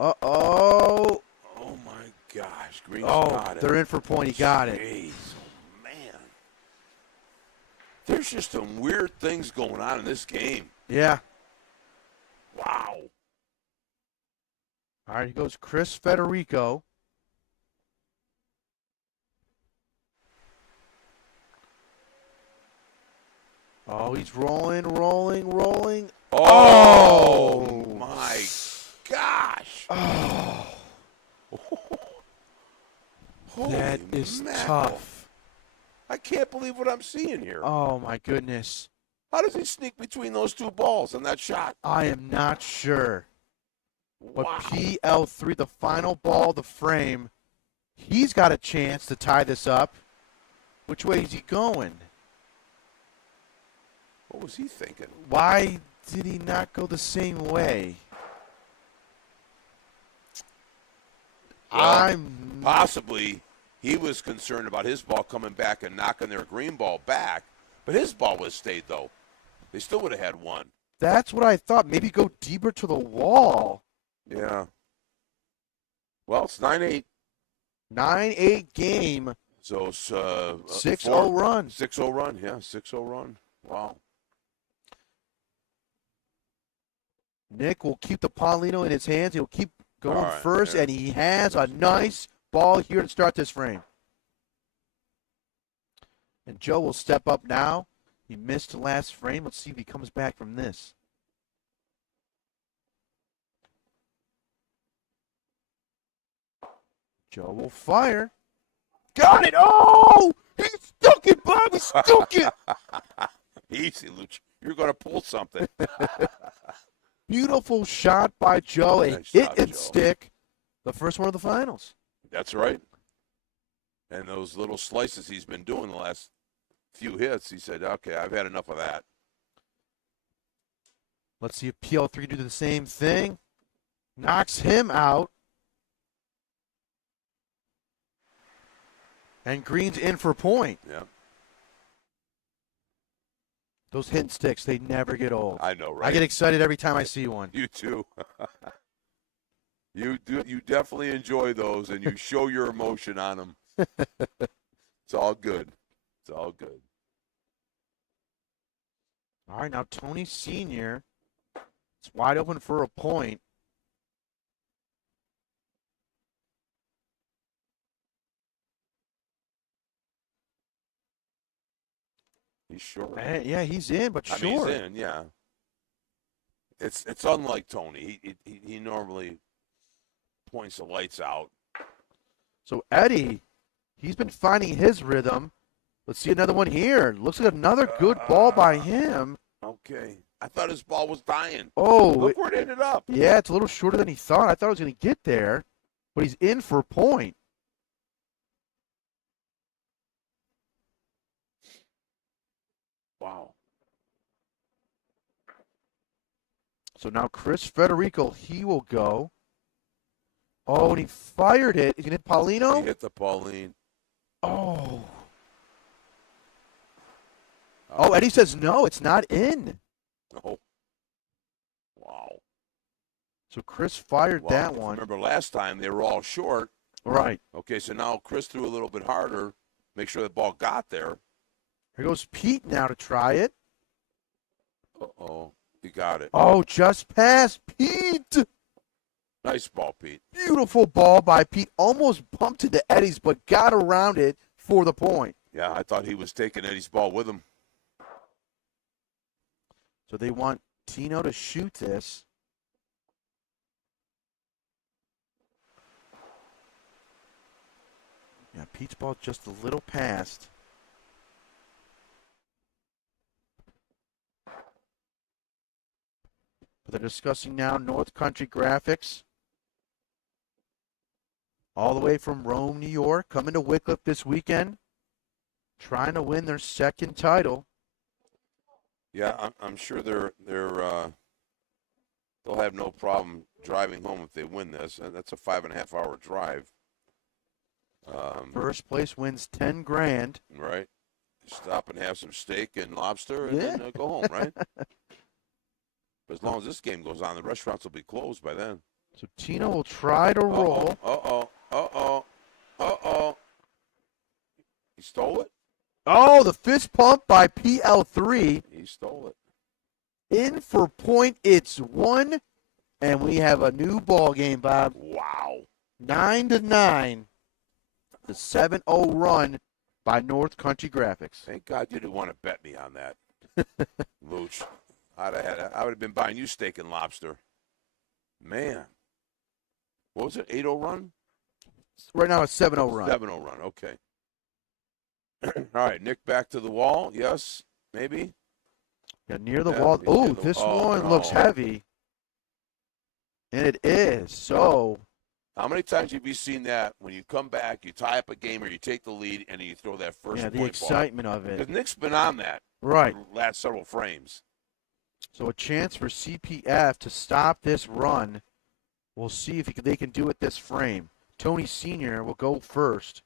Oh, my gosh. Green's got it. They're in for point. He got it. Jeez, man. There's just some weird things going on in this game. Yeah. Wow. All right, here goes Chris Federico. Oh, he's rolling. Oh my gosh. Oh. That is tough. I can't believe what I'm seeing here. Oh, my goodness. How does he sneak between those two balls in that shot? I am not sure. But Wow. PL3, the final ball, the frame, he's got a chance to tie this up. Which way is he going? What was he thinking? Why did he not go the same way? Well, possibly he was concerned about his ball coming back and knocking their green ball back, but his ball would have stayed, though. They still would have had one. That's what I thought. Maybe go deeper to the wall. Yeah. Well, it's 9-8. 9-8 game. So it's 6-0 run. 6-0 run, yeah, 6-0 run. Wow. Nick will keep the Paulino in his hands. He'll keep going right, first, yeah. and he has a nice ball here to start this frame. And Joe will step up now. He missed the last frame. Let's see if he comes back from this. Joe will fire. Got it! Oh! He stuck it, Bob! He stuck it! Easy, Luch. You're going to pull something. Beautiful shot by Joe. A Nice hit shot, and Joe. stick. The first one of the finals. That's right. And those little slices he's been doing the last few hits, he said, okay, I've had enough of that. Let's see if PL3 do the same thing. Knocks him out. And Green's in for point. Yeah. Those hit and sticks, they never get old. I know, right? I get excited every time I see one. You too. You definitely enjoy those, and you show your emotion on them. It's all good. It's all good. All right, now Tony Sr. It's wide open for a point. He's short. Yeah, he's in, but I mean, short. he's in, yeah. It's unlike Tony. He normally points the lights out. So Eddie, He's been finding his rhythm. Let's see another one here. Looks like another good ball by him. Okay. I thought his ball was dying. Oh, Look where it ended up. Yeah, it's a little shorter than he thought. I thought it was going to get there, but he's in for a point. Wow. So now Chris Federico, he will go. Oh, and he fired it. He's going to hit Paulino? He hit the Pauline. Oh. Oh, Eddie says no, it's not in. Oh. Wow. So Chris fired that one. Remember last time they were all short. Right. Okay, so now Chris threw a little bit harder, make sure the ball got there. Here goes Pete now to try it. Uh-oh. He got it. Oh, just past Pete. Nice ball, Pete. Beautiful ball by Pete. Almost bumped into Eddie's, but got around it for the point. Yeah, I thought he was taking Eddie's ball with him. So they want Tino to shoot this. Yeah, Pete's ball just a little past. But they're discussing now North Country Graphics. All the way from Rome, New York, coming to Wickliffe this weekend, trying to win their second title. Yeah, I'm sure they'll have no problem driving home if they win this. And that's a 5.5 hour drive. First place wins $10,000. Right. Stop and have some steak and lobster and then go home, right? But as long as this game goes on, the restaurants will be closed by then. So Tino will try to roll. He stole it? Oh, the fist pump by PL3. He stole it. In for point, it's 1, and we have a new ball game, Bob. Wow. 9-9. The 7-0 run by North Country Graphics. Thank God you didn't want to bet me on that, Luch. I would have been buying you steak and lobster. Man. What was it, 8-0 run? Right now, a 7-0 run. 7-0 run, okay. All right, Nick back to the wall. Yes, maybe. Yeah, near the wall. Oh, this one looks heavy. And it is. So. How many times have you seen that when you come back, you tie up a game or you take the lead and you throw that first point the excitement ball? of it. Because Nick's been on that. Right. For the last several frames. So a chance for CPF to stop this run. We'll see if they can do it this frame. Tony Sr. will go first.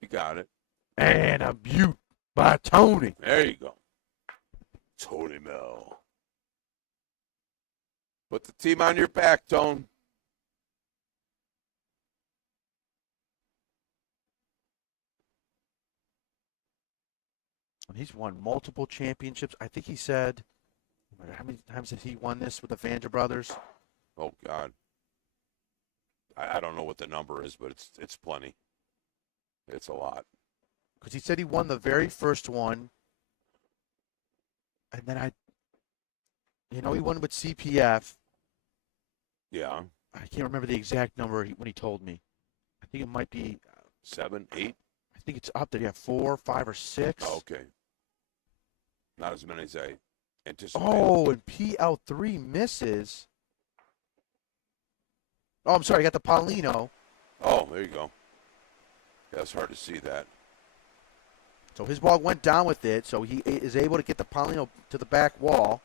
You got it. And a beaut by Tony. There you go. Tony Mel. Put the team on your back, Tone. And he's won multiple championships. I think he said, how many times has he won this with the Fanja brothers? Oh, God. I don't know what the number is, but it's plenty. It's a lot. Because he said he won the very first one. And then he won with CPF. Yeah. I can't remember the exact number when he told me. I think it might be 7, 8. I think it's up there. Yeah, 4, 5, or 6. Oh, okay. Not as many as I anticipated. Oh, and PL3 misses. Oh, I'm sorry. I got the Paulino. Oh, there you go. Yeah, it's hard to see that. So his ball went down with it, so he is able to get the Paulino to the back wall.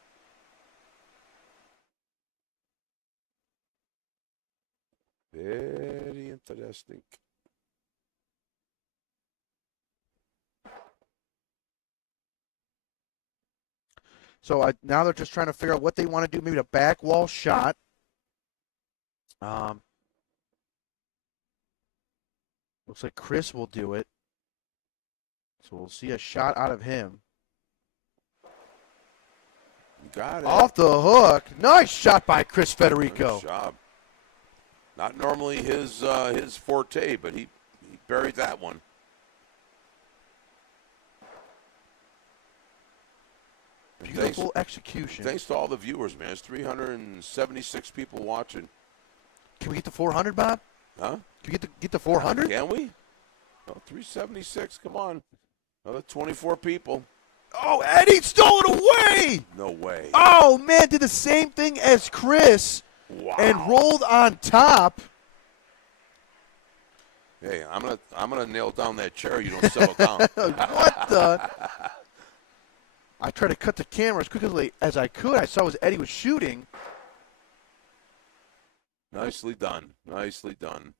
Very interesting. So now they're just trying to figure out what they want to do. Maybe a back wall shot. Looks like Chris will do it. So we'll see a shot out of him. You got it. Off the hook. Nice shot by Chris Federico. Nice job. Not normally his forte, but he buried that one. Beautiful execution. Thanks to all the viewers, man. It's 376 people watching. Can we get to 400, Bob? Huh? Can you get the 400? Can we? Oh, 376. Come on. Another 24 people. Oh, Eddie stole it away! No way. Oh, man, did the same thing as Chris. Wow. And rolled on top. Hey, I'm gonna nail down that chair. You don't settle down. What the? I tried to cut the camera as quickly as I could. I saw as Eddie was shooting. Nicely done. Nicely done.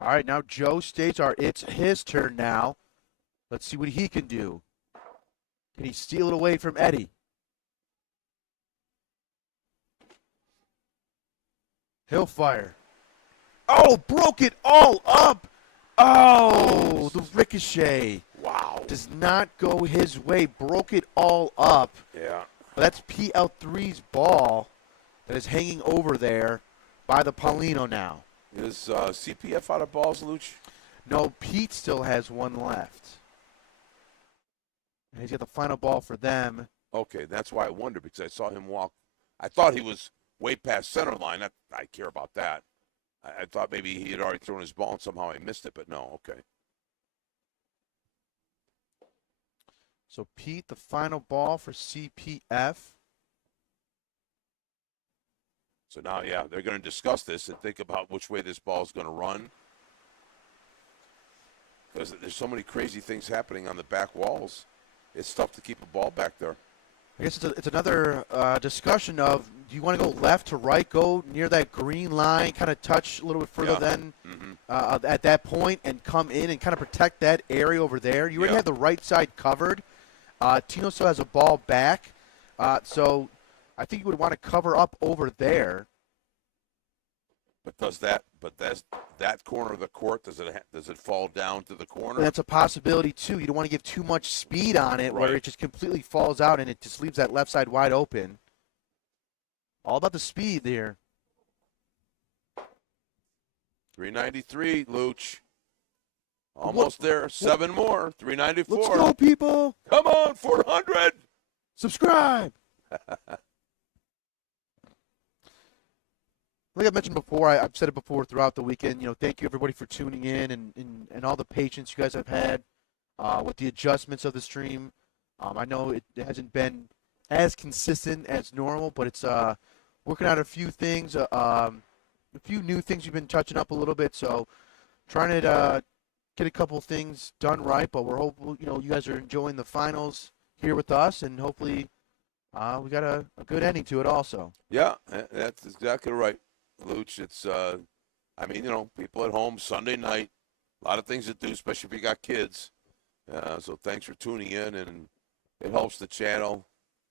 All right, now Joe states it's his turn now. Let's see what he can do. Can he steal it away from Eddie? He'll fire. Oh, broke it all up. Oh, the ricochet. Wow. Does not go his way. Broke it all up. Yeah. But that's PL3's ball that is hanging over there by the Paulino now. Is CPF out of balls, Luch? No, Pete still has one left. And he's got the final ball for them. Okay, that's why I wondered, because I saw him walk. I thought he was way past center line. I care about that. I thought maybe he had already thrown his ball and somehow I missed it, but no, okay. So Pete, the final ball for CPF. So now, yeah, they're going to discuss this and think about which way this ball is going to run. Because there's so many crazy things happening on the back walls. It's tough to keep a ball back there. I guess it's another discussion of, do you want to go left to right, go near that green line, kind of touch a little bit further than at that point and come in and kind of protect that area over there. You already have the right side covered. Tino still has a ball back. So I think you would want to cover up over there. But that's that corner of the court, does it fall down to the corner? And that's a possibility too. You don't want to give too much speed on it where it just completely falls out and it just leaves that left side wide open. All about the speed there. 393, Luch. Almost there. 7 more. 394. Let's go, people. Come on, 400. Subscribe. Like I mentioned before, I've said it before throughout the weekend, thank you everybody for tuning in and all the patience you guys have had with the adjustments of the stream. I know it hasn't been as consistent as normal, but it's working out a few things, a few new things we've been touching up a little bit, so trying to get a couple things done right, but we're hopeful, you guys are enjoying the finals here with us, and hopefully we got a good ending to it also. Yeah, that's exactly right. Luch, it's, people at home, Sunday night, a lot of things to do, especially if you got kids. So thanks for tuning in, and it helps the channel.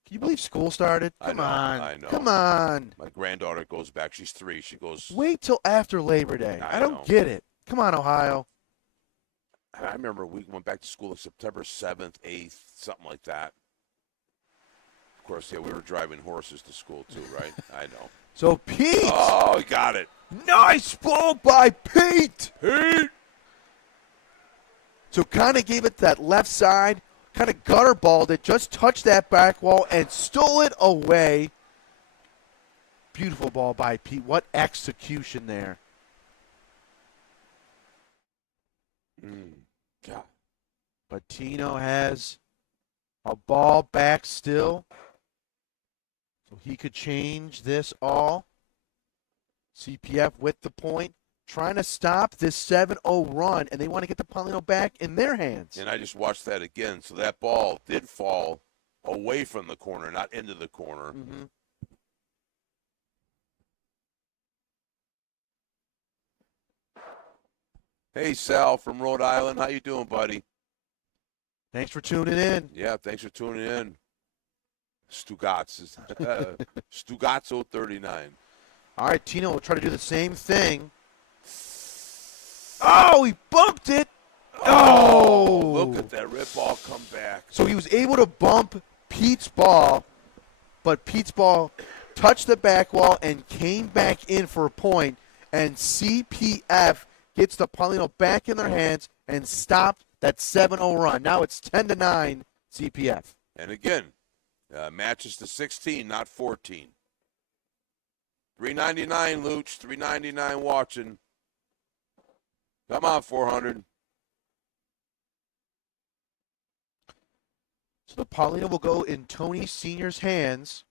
Can you believe school started? Come on. I know. Come on. My granddaughter goes back. She's 3. She goes. Wait till after Labor Day. I don't know. get it. Come on, Ohio. I remember we went back to school on September 7th, 8th, something like that. Of course, we were driving horses to school too, right? I know. So, Pete. Oh, he got it. Nice ball by Pete. Pete. So, kind of gave it that left side, kind of gutter balled it, just touched that back wall and stole it away. Beautiful ball by Pete. What execution there. God. But Tino has a ball back still. So he could change this all. CPF with the point, trying to stop this 7-0 run, and they want to get the Paulino back in their hands. And I just watched that again. So that ball did fall away from the corner, not into the corner. Mm-hmm. Hey, Sal from Rhode Island. How you doing, buddy? Thanks for tuning in. Yeah, thanks for tuning in. Stugazzo 39. All right, Tino will try to do the same thing. Oh, he bumped it. Oh! Look at that red ball come back. So he was able to bump Pete's ball, but Pete's ball touched the back wall and came back in for a point, and CPF gets the Paulino back in their hands and stopped that 7-0 run. Now it's 10-9 CPF. And again, matches to 16, not 14. $3.99, Luch. $3.99 watching. Come on, 400. So the Paulino will go in Tony Sr.'s hands.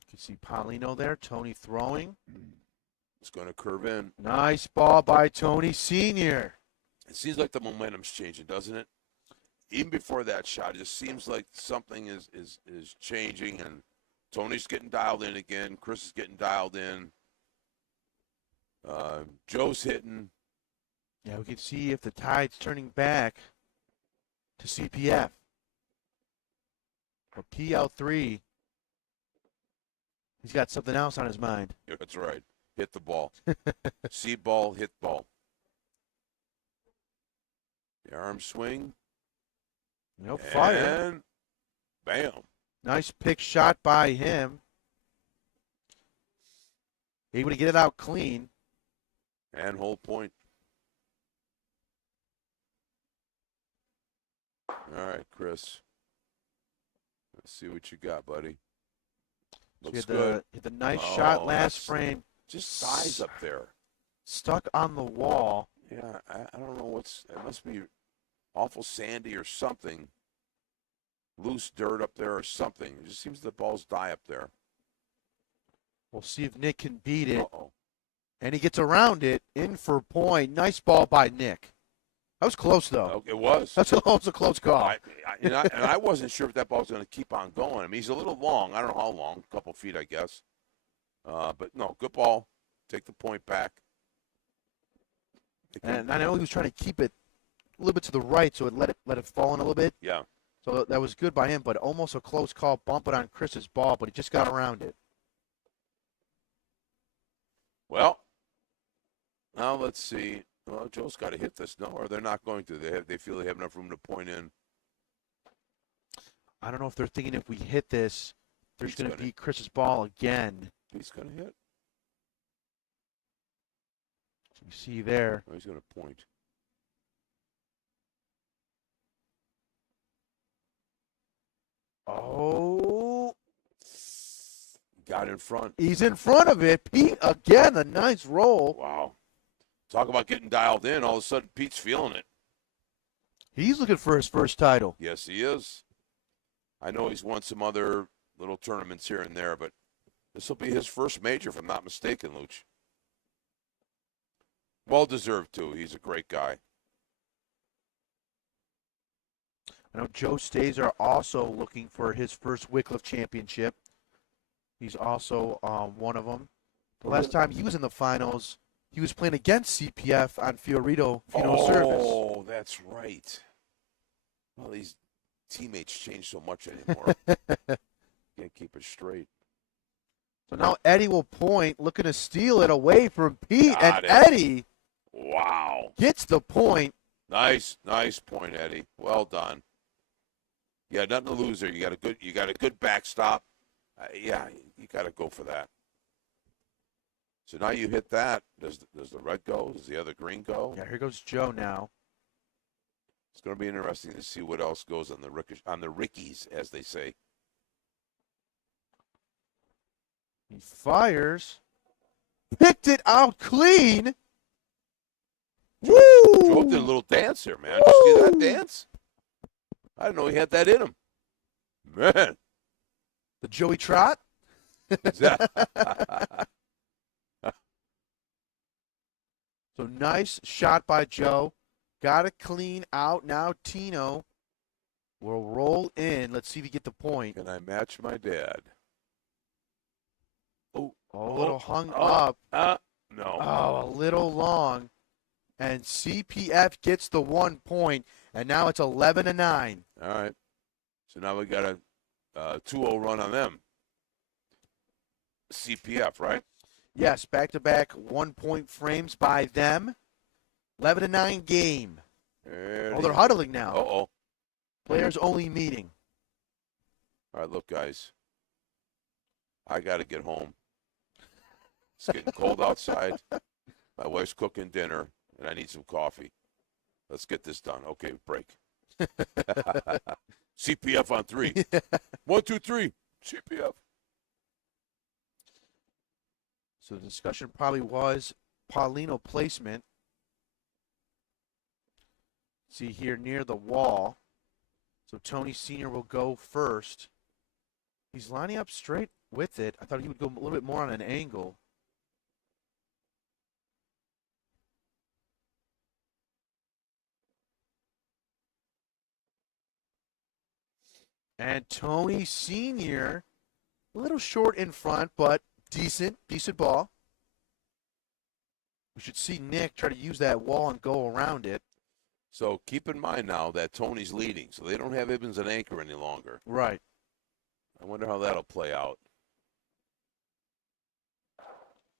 You can see Paulino there. Tony throwing. It's going to curve in. Nice ball by Tony Sr. It seems like the momentum's changing, doesn't it? Even before that shot, it just seems like something is changing, and Tony's getting dialed in again. Chris is getting dialed in. Joe's hitting. Yeah, we can see if the tide's turning back to CPF. For PL3, he's got something else on his mind. That's right. Hit the ball. See ball, hit ball. The arm swing. No fire. And bam. Nice pick shot by him. Able to get it out clean. And hold point. All right, Chris. Let's see what you got, buddy. Looks good. Hit the nice shot last frame. Just size up there. Stuck on the wall. Yeah, I don't know it must be awful sandy or something. Loose dirt up there or something. It just seems the balls die up there. We'll see if Nick can beat it. Uh-oh. And he gets around it. In for point. Nice ball by Nick. That was close, though. It was. That was a close call. I wasn't sure if that ball was going to keep on going. I mean, he's a little long. I don't know how long. A couple feet, I guess. But, no, good ball. Take the point back. And I know he was trying to keep it a little bit to the right, so it let it fall in a little bit. Yeah. So that was good by him, but almost a close call. Bump it on Chris's ball, but he just got around it. Well, now let's see. Well, Joe's got to hit this, no, or they're not going to. They feel they have enough room to point in. I don't know if they're thinking if we hit this, there's going to be Chris's ball again. He's going to hit. So you see there. Oh, he's going to point. Oh. Got in front. He's in front of it. Pete, again, a nice roll. Wow. Talk about getting dialed in. All of a sudden, Pete's feeling it. He's looking for his first title. Yes, he is. I know he's won some other little tournaments here and there, but this will be his first major, if I'm not mistaken, Luch. Well-deserved, too. He's a great guy. I know Joe Stazer also looking for his first Wycliffe championship. He's also one of them. The last time he was in the finals, he was playing against CPF on Fiorito Service. Oh, that's right. Well, these teammates change so much anymore. Can't keep it straight. So now Eddie will point, looking to steal it away from Pete. Got it. Eddie gets the point. Nice point, Eddie. Well done. Yeah, nothing to lose there. You got a good backstop. Yeah, you got to go for that. So now you hit that. Does the red go? Does the other green go? Yeah, here goes Joe now. It's going to be interesting to see what else goes on the Rickies, as they say. He fires. Picked it out clean. Woo! Joe did a little dance here, man. Did you see that dance? I didn't know he had that in him. Man. The Joey Trot? So nice shot by Joe. Got it clean out. Now Tino will roll in. Let's see if he get the point. Can I match my dad? Oh, a little hung up. No. Oh, a little long. And CPF gets the 1 point, and now it's 11-9. All right. So now we got a 2-0 run on them. CPF, right? Yes, back-to-back 1 point frames by them. 11-9 game. They're huddling now. Uh-oh. Players only meeting. All right, look, guys. I got to get home. It's getting cold outside. My wife's cooking dinner, and I need some coffee. Let's get this done. Okay, break. CPF on 3. 1, 2, 3. CPF. So the discussion probably was Paulino placement. See here near the wall. So Tony Sr. will go first. He's lining up straight with it. I thought he would go a little bit more on an angle. And Tony Sr., a little short in front, but decent ball. We should see Nick try to use that wall and go around it. So keep in mind now that Tony's leading, so they don't have Ibbins at anchor any longer. Right. I wonder how that'll play out.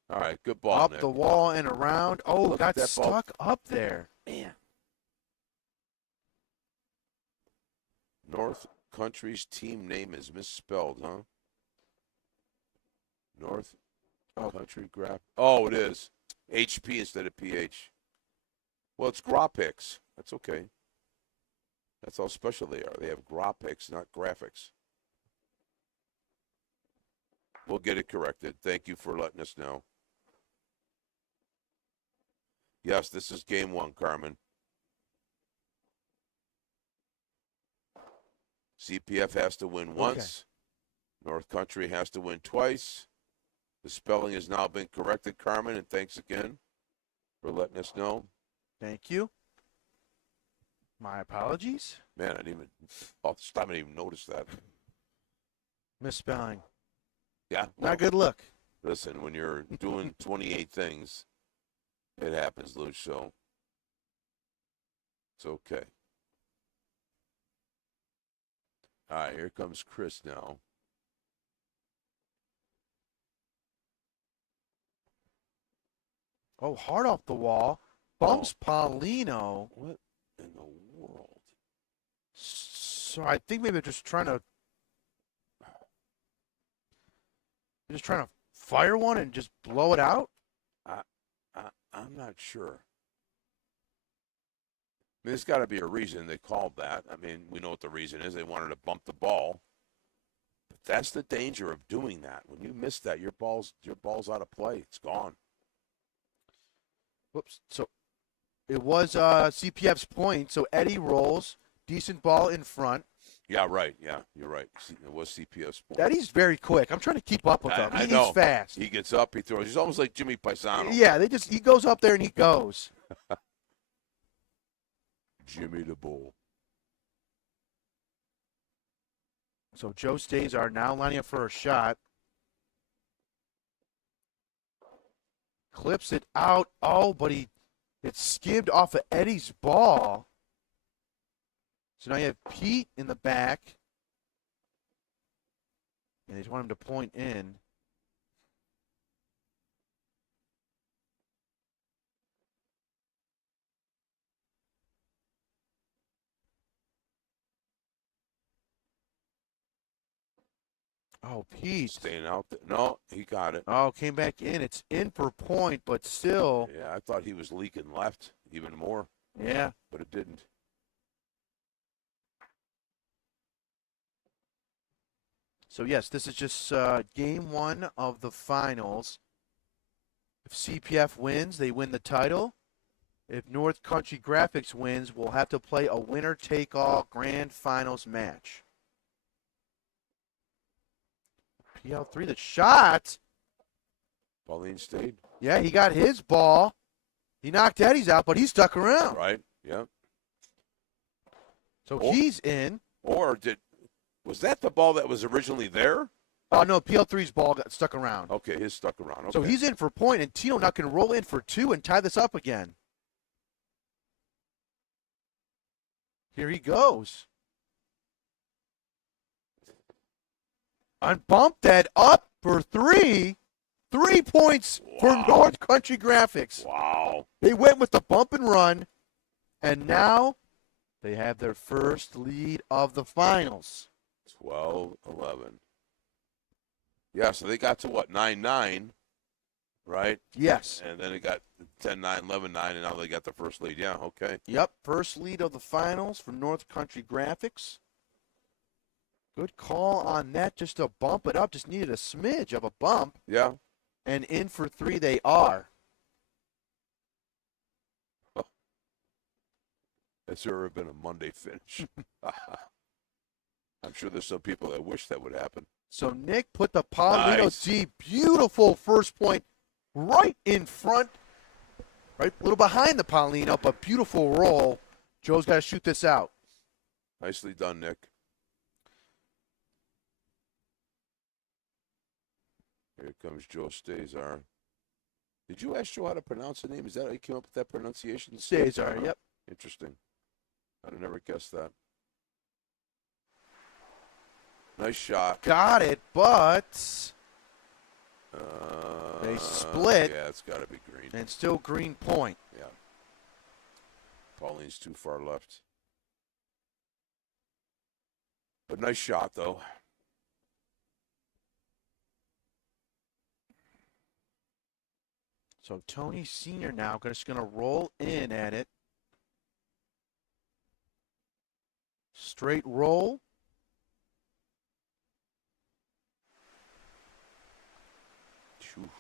All right, good ball, Up Nick. the wall and around. Oh, Look at got that ball. stuck up there. Man. North Country's team name is misspelled, huh? North Country Graph. Oh, it is. HP instead of PH. Well, it's Graphics. That's okay. That's how special they are. They have Graphics, not graphics. We'll get it corrected. Thank you for letting us know. Yes, this is game 1, Carmen. CPF has to win once. North Country has to win twice. The spelling has now been corrected, Carmen, and thanks again for letting us know. Thank you. My apologies. Man, I didn't even, all this time I didn't even notice that. Misspelling. Yeah. Not a good look. Listen, when you're doing 28 things, it happens, Lou, so it's okay. All right, here comes Chris now. Oh, hard off the wall. Bumps Paulino. What in the world? So I think maybe they're just trying to fire one and just blow it out. I'm not sure. I mean, there's got to be a reason they called that. I mean, we know what the reason is. They wanted to bump the ball. But that's the danger of doing that. When you miss that, your ball's out of play. It's gone. Whoops. So it was CPF's point. So Eddie rolls. Decent ball in front. Yeah, right. Yeah, you're right. It was CPS. Eddie's very quick. I'm trying to keep up with him. I know. He's fast. He gets up, he throws. He's almost like Jimmy Paisano. Yeah, he goes up there and he goes. Jimmy the Bull. So Joe Stays are now lining up for a shot. Clips it out. Oh, but it skimmed off of Eddie's ball. So now you have Pete in the back. And they just want him to point in. Oh, Pete. Staying out there. No, he got it. Oh, came back in. It's in for point, but still. Yeah, I thought he was leaking left even more. Yeah. But it didn't. So, yes, this is just game 1 of the finals. If CPF wins, they win the title. If North Country Graphics wins, we'll have to play a winner-take-all grand finals match. PL3, the shot. Pauline stayed. Yeah, he got his ball. He knocked Eddie's out, but he stuck around. Right, yeah. So he's in. Or was that the ball that was originally there? Oh, no, PL3's ball got stuck around. Okay, his stuck around. Okay. So he's in for point, and Tino now can roll in for 2 and tie this up again. Here he goes. And bump that up for 3. 3 points for North Country Graphics. Wow. They went with the bump and run, and now they have their first lead of the finals. 12-11. Yeah, so they got to what, 9-9. right? Yes. And then it got 10-9, 11-9, and now they got the first lead. Yeah, okay. Yep, first lead of the finals for North Country Graphics. Good call on that, just to bump it up. Just needed a smidge of a bump. Yeah. And in for 3 they are. Has there ever been a Monday finish? I'm sure there's some people that wish that would happen. So Nick put the Paulino Nice. deep. Beautiful first point right in front. Right, a little behind the Paulino, but beautiful roll. Joe's got to shoot this out. Nicely done, Nick. Here comes Joe Stazar. Did you ask Joe how to pronounce the name? Is that how you came up with that pronunciation? Stazar, yep. Interesting. I'd have never guessed that. Nice shot. Got it, but they split. Yeah, it's got to be green. And still green point. Yeah. Pauline's too far left. But nice shot, though. So Tony Sr. now just going to roll in at it. Straight roll.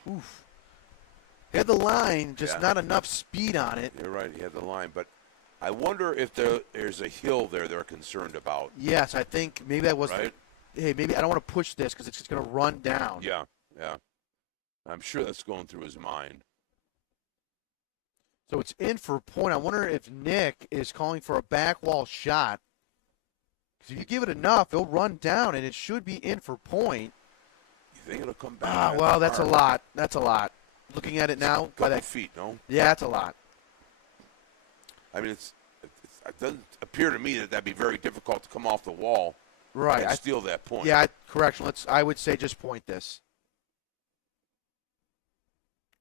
Oof. Hit the line, just not enough speed on it. You're right, he had the line. But I wonder if there's a hill there they're concerned about. Yes, I think maybe that was. Right? Hey, maybe I don't want to push this because it's just going to run down. Yeah, yeah. I'm sure that's going through his mind. So it's in for a point. I wonder if Nick is calling for a back wall shot. Because if you give it enough, it'll run down, and it should be in for point. You think it'll come back? Well, that's a lot. That's a lot. Looking at it now. By that feet, no? Yeah, that's a lot. I mean, it doesn't appear to me that that'd be very difficult to come off the wall and steal that point. Yeah, correction. I would say just point this.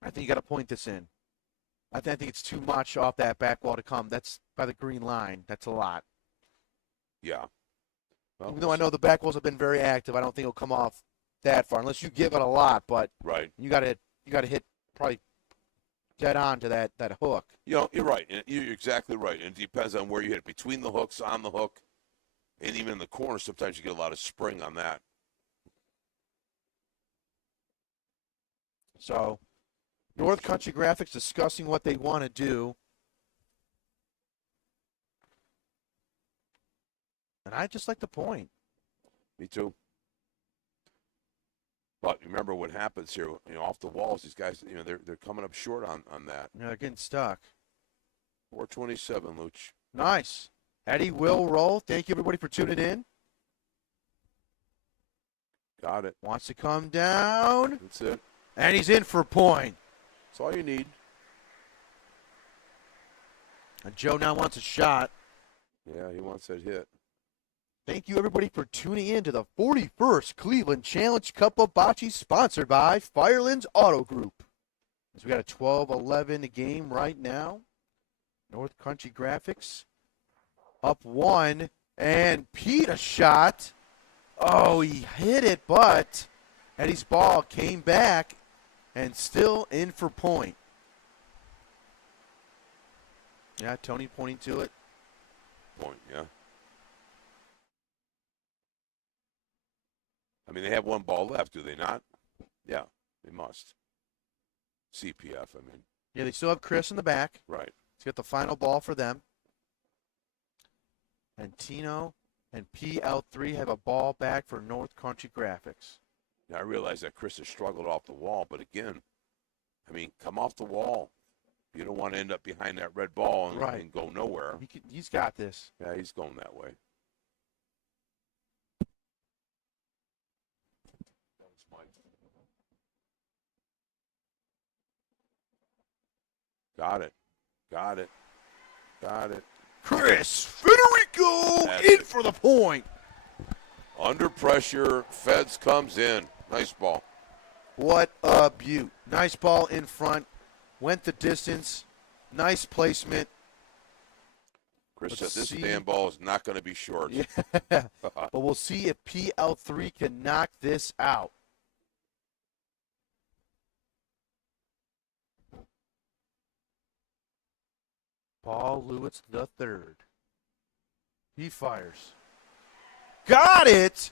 I think you got to point this in. I think it's too much off that back wall to come. That's by the green line. That's a lot. Yeah. Well, Even though I know the back walls have been very active, I don't think it'll come off that far unless you give it a lot. But right, you got to hit probably dead on to that hook. You know, you're right. You're exactly right. And it depends on where you hit it. Between the hooks, on the hook, and even in the corner, sometimes you get a lot of spring on that. So, North Country Graphics discussing what they want to do. And I just like the point. Me too. But remember what happens here, off the walls, these guys, they're coming up short on that. Yeah, they're getting stuck. 427, Luch. Nice. Eddie will roll. Thank you, everybody, for tuning in. Got it. Wants to come down. That's it. And he's in for a point. That's all you need. And Joe now wants a shot. Yeah, he wants that hit. Thank you, everybody, for tuning in to the 41st Cleveland Challenge Cup of Bocce, sponsored by Firelands Auto Group. As we got a 12-11 game right now. North Country Graphics up 1. And Pete a shot. Oh, he hit it, but Eddie's ball came back and still in for point. Yeah, Tony pointing to it. Point, yeah. I mean, they have one ball left, do they not? Yeah, they must. CPF, I mean. Yeah, they still have Chris in the back. Right. Let's get the final ball for them. And Tino and PL3 have a ball back for North Country Graphics. Now, I realize that Chris has struggled off the wall, but again, I mean, come off the wall. You don't want to end up behind that red ball and go nowhere. He's got this. Yeah, he's going that way. Thanks, Mike. Got it. Got it. Got it. Chris Federico in for the point. Under pressure, Feds comes in. Nice ball. What a beaut. Nice ball in front. Went the distance. Nice placement. Chris said this damn ball is not going to be short. Yeah. But we'll see if PL3 can knock this out. Paul Lewis the third. He fires. Got it!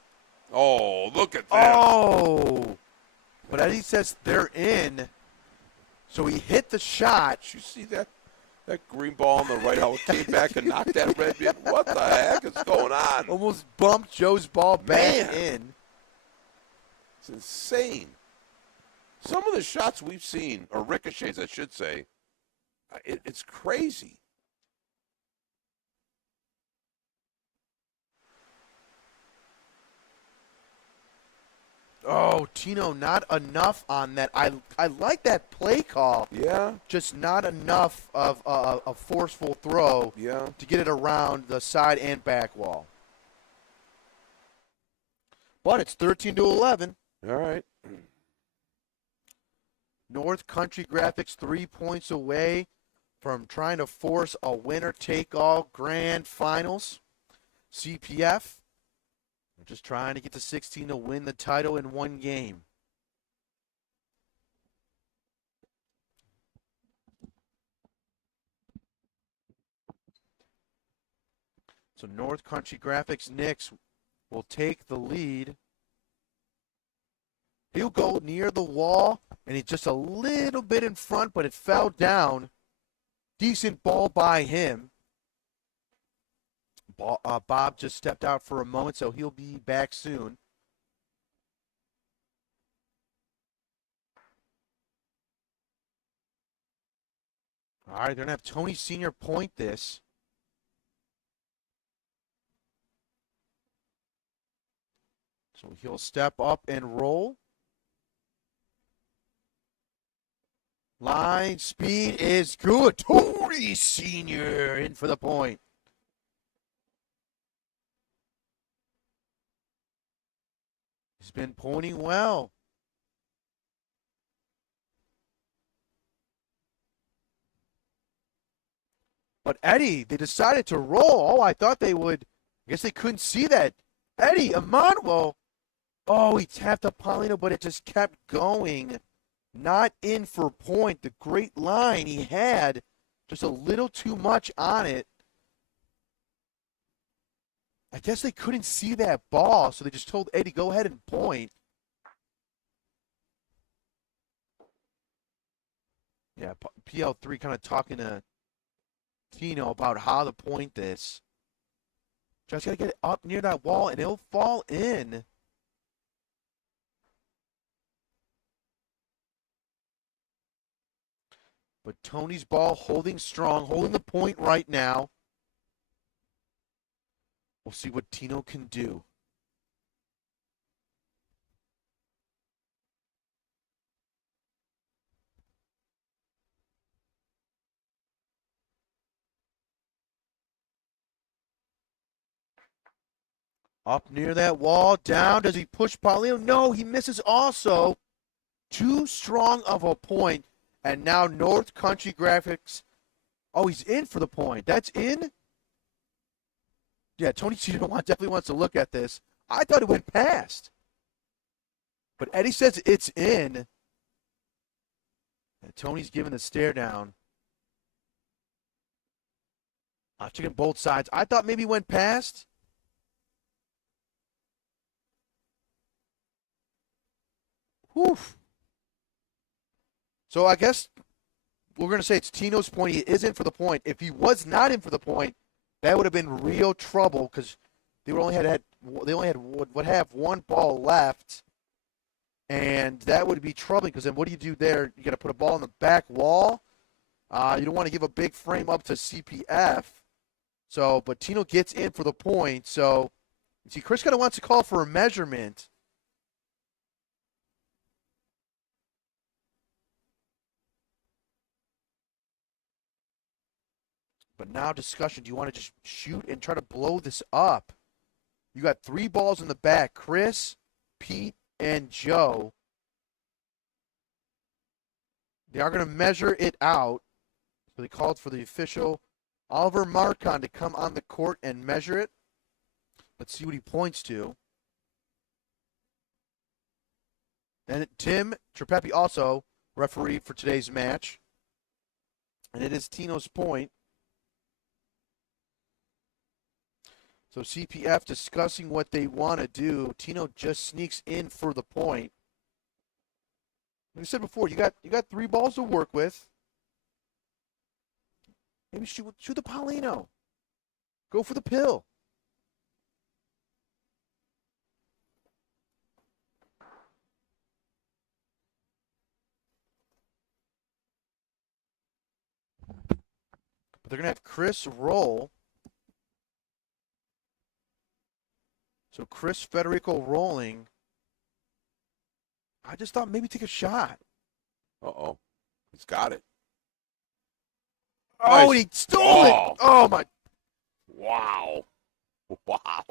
Oh, look at this. Oh! But Eddie says they're in. So he hit the shot. Did you see that? That green ball on the right, how it came back and knocked that red in. What the heck is going on? Almost bumped Joe's ball back Man. in. It's insane. Some of the shots we've seen, or ricochets, I should say, it's crazy. Oh, Tino, not enough on that. I like that play call. Yeah. Just not enough of a forceful throw Yeah. to get it around the side and back wall. But it's 13-11. All right. North Country Graphics 3 points away from trying to force a winner-take-all grand finals. CPF, we're just trying to get to 16 to win the title in one game. So North Country Graphics Knicks will take the lead. He'll go near the wall, and he's just a little bit in front, but it fell down. Decent ball by him. Bob just stepped out for a moment, so he'll be back soon. All right, they're going to have Tony Sr. point this. So he'll step up and roll. Line speed is good. Tony Sr. in for the point. He's been pointing well. But Eddie, they decided to roll. Oh, I thought they would. I guess they couldn't see that. Eddie, Emmanuel. Oh, he tapped up Paulino, but it just kept going. Not in for point. The great line he had, just a little too much on it. I guess they couldn't see that ball, so they just told Eddie, go ahead and point. Yeah, PL3 kind of talking to Tino about how to point this. Just got to get it up near that wall, and it'll fall in. But Tony's ball holding strong, holding the point right now. We'll see what Tino can do. Up near that wall, down. Does he push Paulino? No, he misses also. Too strong of a point. And now North Country Graphics. Oh, he's in for the point. That's in? Yeah, Tony Cedar definitely wants to look at this. I thought it went past. But Eddie says it's in. And Tony's giving the stare down. Checking both sides. I thought maybe it went past. Whew. So I guess we're going to say it's Tino's point. He is in for the point. If he was not in for the point, that would have been real trouble because they only had would have one ball left, and that would be troubling because then what do you do there? You got to put a ball on the back wall. You don't want to give a big frame up to CPF. So, but Tino gets in for the point. So, see, Chris kind of wants to call for a measurement. But now discussion, do you want to just shoot and try to blow this up? You got 3 balls in the back, Chris, Pete, and Joe. They are going to measure it out. So they called for the official, Oliver Marcon, to come on the court and measure it. Let's see what he points to. And Tim Trepepi also referee for today's match. And it is Tino's point. So CPF discussing what they want to do. Tino just sneaks in for the point. Like I said before, you got 3 balls to work with. Maybe shoot the Paulino. Go for the pill. But they're going to have Chris roll. So Chris Federico rolling. I just thought maybe take a shot. Uh-oh. He's got it. Oh, Nice. and he stole it. Oh, my. Wow. Wow.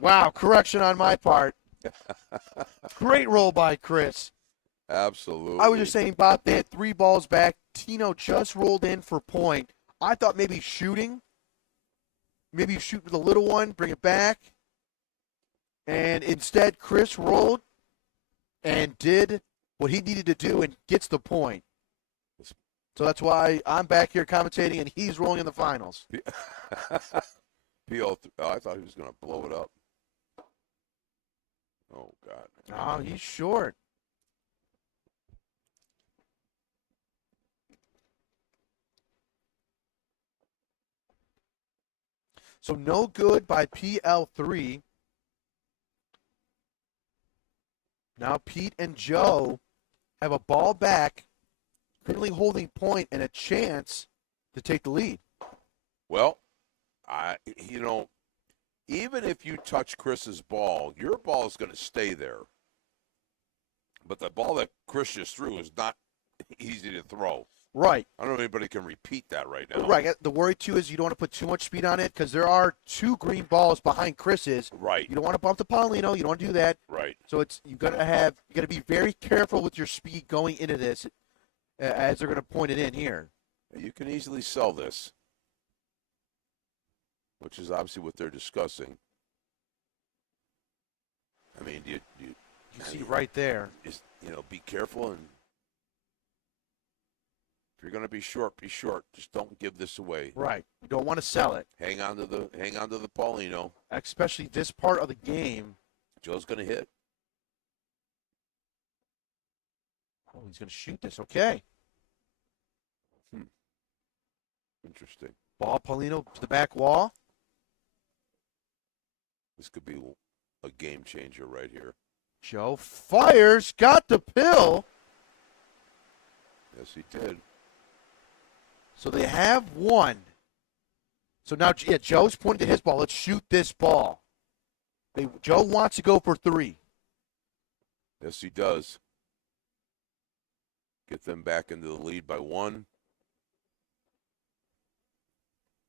Wow, correction on my part. Great roll by Chris. Absolutely. I was just saying, Bob, they had 3 balls back. Tino just rolled in for point. I thought maybe shooting. Maybe you shoot with a little one, bring it back. And instead, Chris rolled and did what he needed to do and gets the point. So that's why I'm back here commentating and he's rolling in the finals. PL, I thought he was going to blow it up. Oh, God. Oh, he's short. So no good by PL3. Now Pete and Joe have a ball back, currently holding point and a chance to take the lead. Well, even if you touch Chris's ball, your ball is going to stay there. But the ball that Chris just threw is not easy to throw. Right. I don't know if anybody can repeat that right now. Right. The worry, too, is you don't want to put too much speed on it because there are 2 green balls behind Chris's. Right. You don't want to bump the Paulino. You don't want to do that. Right. So you got to be very careful with your speed going into this as they're going to point it in here. You can easily sell this, which is obviously what they're discussing. I mean, you see right there. Just, be careful, and if you're going to be short, be short. Just don't give this away. Right. You don't want to sell it. Hang on to the Paulino. Especially this part of the game. Joe's going to hit. Oh, he's going to shoot this. Okay. Interesting. Ball, Paulino to the back wall. This could be a game changer right here. Joe fires. Got the pill. Yes, he did. So they have 1. So now, Joe's pointing to his ball. Let's shoot this ball. Joe wants to go for 3. Yes, he does. Get them back into the lead by 1.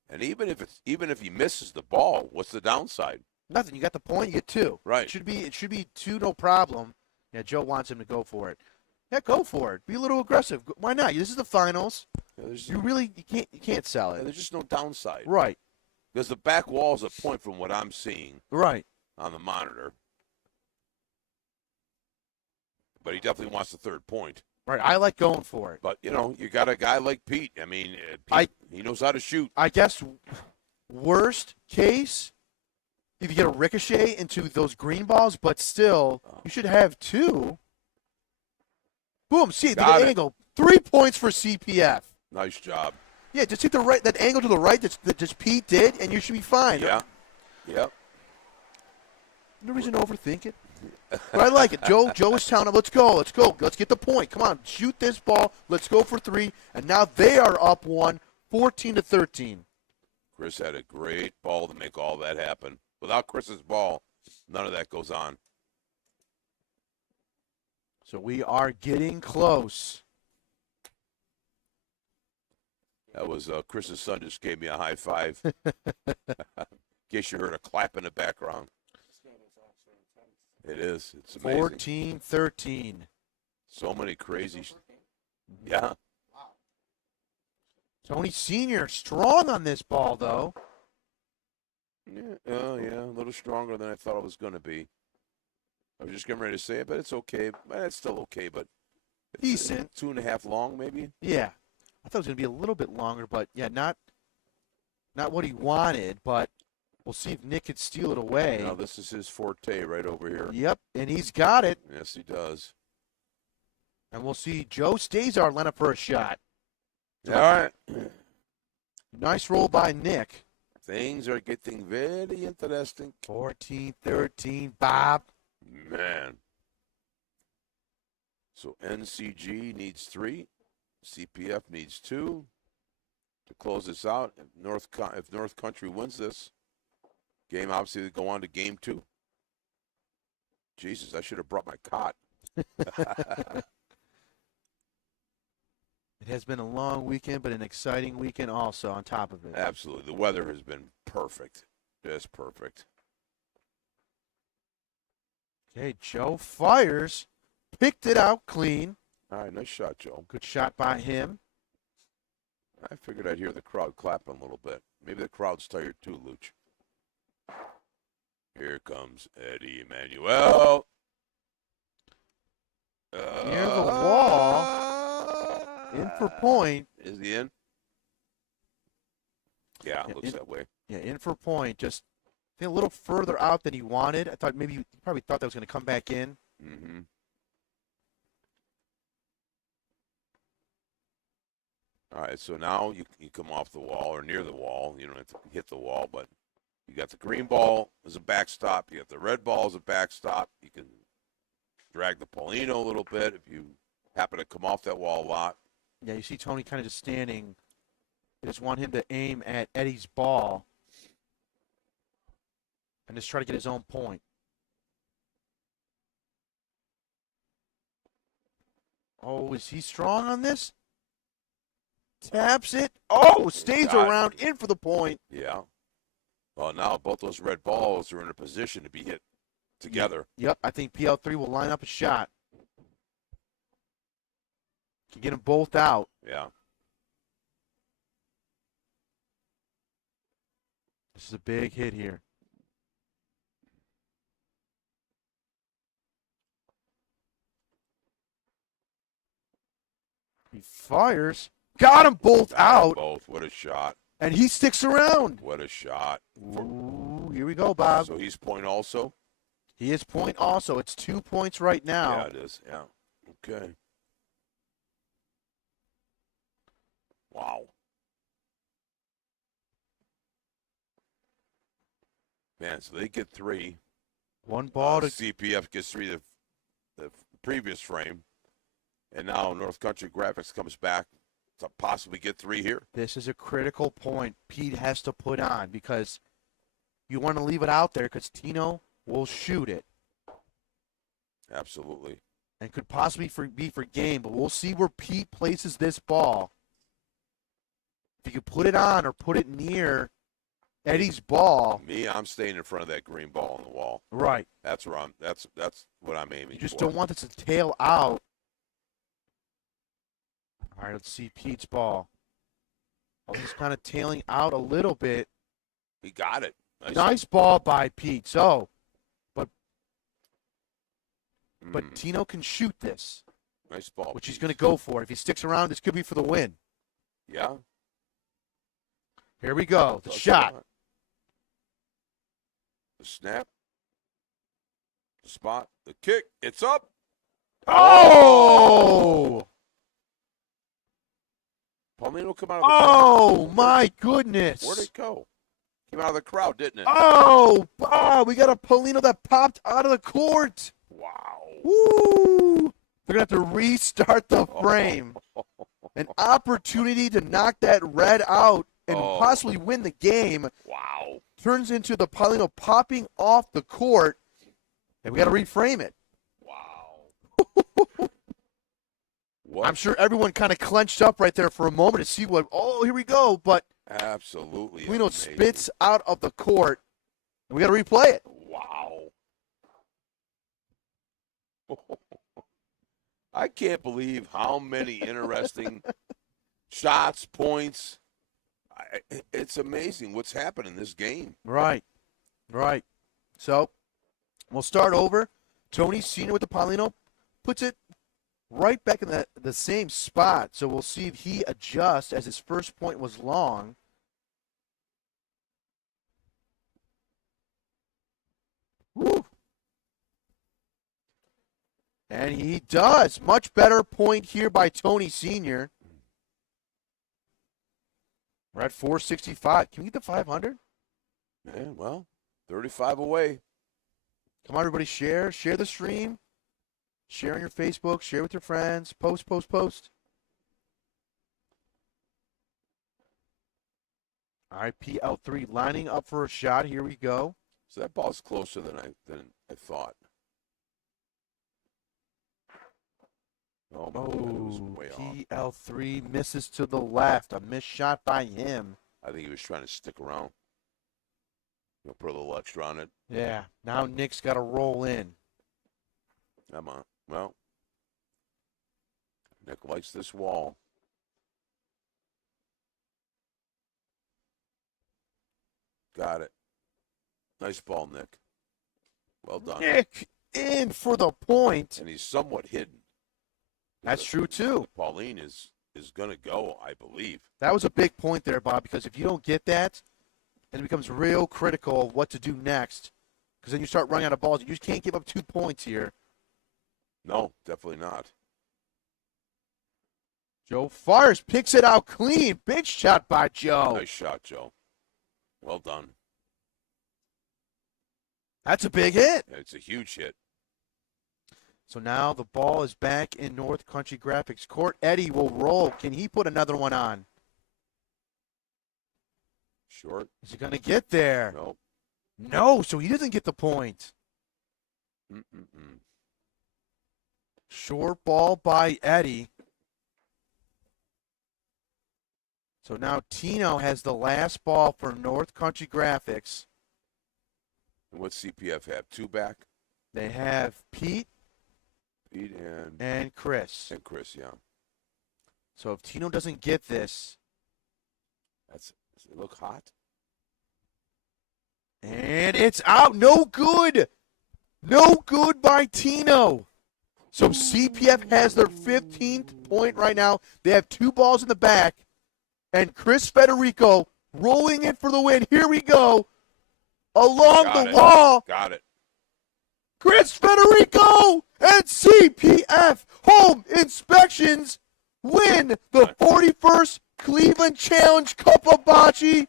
And even if he misses the ball, what's the downside? Nothing. You got the point. You get 2. Right. It should be 2, no problem. Yeah, Joe wants him to go for it. Yeah, go for it. Be a little aggressive. Why not? This is the finals. Yeah, you can't sell it. There's just no downside. Right. Because the back wall is a point from what I'm seeing. Right. On the monitor. But he definitely wants the 3rd point. Right. I like going for it. But, you got a guy like Pete. I mean, Pete, he knows how to shoot. I guess worst case, if you get a ricochet into those green balls, but still, you should have 2. Boom. See, the angle. 3 points for CPF. Nice job. Yeah, just hit that angle to the right that just Pete did, and you should be fine. Yeah. Yep. No reason to overthink it. But I like it. Joe is telling him, let's go. Let's get the point. Come on, shoot this ball. Let's go for 3. And now they are up 1, 14-13. Chris had a great ball to make all that happen. Without Chris's ball, none of that goes on. So we are getting close. That was Chris's son just gave me a high five. In case you heard a clap in the background. It is. It's amazing. 14-13. So many crazy. Yeah. Tony Sr. strong on this ball, though. Yeah, a little stronger than I thought it was going to be. I was just getting ready to say it, but it's okay. It's still okay, but it's decent. 2.5 long, maybe. Yeah, I thought it was going to be a little bit longer, but yeah, not what he wanted, but We'll see if Nick can steal it away. Now this is his forte right over here. Yep, and he's got it. Yes, he does. And we'll see Joe Stazar line up for a shot. All right. Nice roll by Nick. Things are getting very interesting. 14-13, Bob. Man. So NCG needs 3. CPF needs 2 to close this out. If North Country wins this game, obviously they go on to game 2. Jesus, I should have brought my cot. It has been a long weekend, but an exciting weekend also on top of it. Absolutely. The weather has been perfect. Just perfect. Okay, Joe fires. Picked it out clean. All right, nice shot, Joe. Good shot by him. I figured I'd hear the crowd clapping a little bit. Maybe the crowd's tired too, Luch. Here comes Eddie Emanuel. Near the wall. In for point. Is he in? Yeah, it looks that way. Yeah, in for point. Just I think a little further out than he wanted. I thought maybe he probably thought that was going to come back in. Mm-hmm. All right, so now you come off the wall or near the wall. You don't have to hit the wall, but you got the green ball as a backstop. You got the red ball as a backstop. You can drag the Paulino a little bit if you happen to come off that wall a lot. Yeah, you see Tony kind of just standing. They just want him to aim at Eddie's ball and just try to get his own point. Oh, is he strong on this? Taps it. Oh, stays around, in for the point. Yeah. Well, now both those red balls are in a position to be hit together. Yep, I think PL3 will line up a shot. Can get them both out. Yeah. This is a big hit here. He fires. Got them both out. Both. What a shot. And he sticks around. What a shot. Ooh, here we go, Bob. So he's point also? He is point also. It's 2 points right now. Yeah, it is. Yeah. Okay. Wow. Man, so they get 3. One ball to CPF gets 3 the previous frame. And now North Country Graphics comes back to possibly get 3 here. This is a critical point Pete has to put on because you want to leave it out there because Tino will shoot it. Absolutely. And could possibly be for game, but we'll see where Pete places this ball. If you could put it on or put it near Eddie's ball. Me, I'm staying in front of that green ball on the wall. Right. That's where that's what I'm aiming for. You just don't want this to tail out. All right, let's see Pete's ball. Oh, he's kind of tailing out a little bit. He got it. Nice ball by Pete. So, but Tino can shoot this. Nice ball. Which he's going to go for. If he sticks around, this could be for the win. Yeah. Here we go. The shot. The snap. The spot. The kick. It's up. Oh! Paulino come out of the crowd. My goodness. Where'd it go? Came out of the crowd, didn't it? Oh, Bob, we got a Paulino that popped out of the court. Wow. Woo! They're going to have to restart the frame. An opportunity to knock that red out and possibly win the game. Wow. Turns into the Paulino popping off the court, and we got to reframe it. Wow. What? I'm sure everyone kind of clenched up right there for a moment to see what, here we go. But absolutely. Paulino spits out of the court, and we got to replay it. Wow. I can't believe how many interesting shots, points. It's amazing what's happened in this game. Right. So we'll start over. Tony Sr. with the Paulino puts it right back in the same spot. So we'll see if he adjusts as his first point was long. And he does. Much better point here by Tony Sr. We're at 465. Can we get the 500? Yeah, well, 35 away. Come on, everybody, share. Share the stream. Share on your Facebook. Share with your friends. Post, post, post. All right, PL3 lining up for a shot. Here we go. So that ball's closer than I thought. Oh, my God, it was way off. PL3 misses to the left. A missed shot by him. I think he was trying to stick around. Put a little extra on it. Yeah, now Nick's got to roll in. Come on. Well, Nick likes this wall. Got it. Nice ball, Nick. Well done. Nick in for the point. And he's somewhat hidden. That's true, too. Pauline is going to go, I believe. That was a big point there, Bob, because if you don't get that, then it becomes real critical of what to do next. Because then you start running out of balls. You just can't give up 2 points here. No, definitely not. Joe Fires picks it out clean. Big shot by Joe. Nice shot, Joe. Well done. That's a big hit. It's a huge hit. So now the ball is back in North Country Graphics court. Eddie will roll. Can he put another one on? Short. Is he going to get there? Nope. No, so he doesn't get the point. Short ball by Eddie. So now Tino has the last ball for North Country Graphics. And what's CPF have? 2 back? They have Pete and Chris. And Chris, yeah. So if Tino doesn't get this. Does it look hot? And it's out. No good. No good by Tino. So CPF has their 15th point right now. They have 2 balls in the back. And Chris Federico rolling in for the win. Here we go. Along the wall. Got it. Chris Federico and CPF Home Inspections win the 41st Cleveland Challenge Cup of Bocce.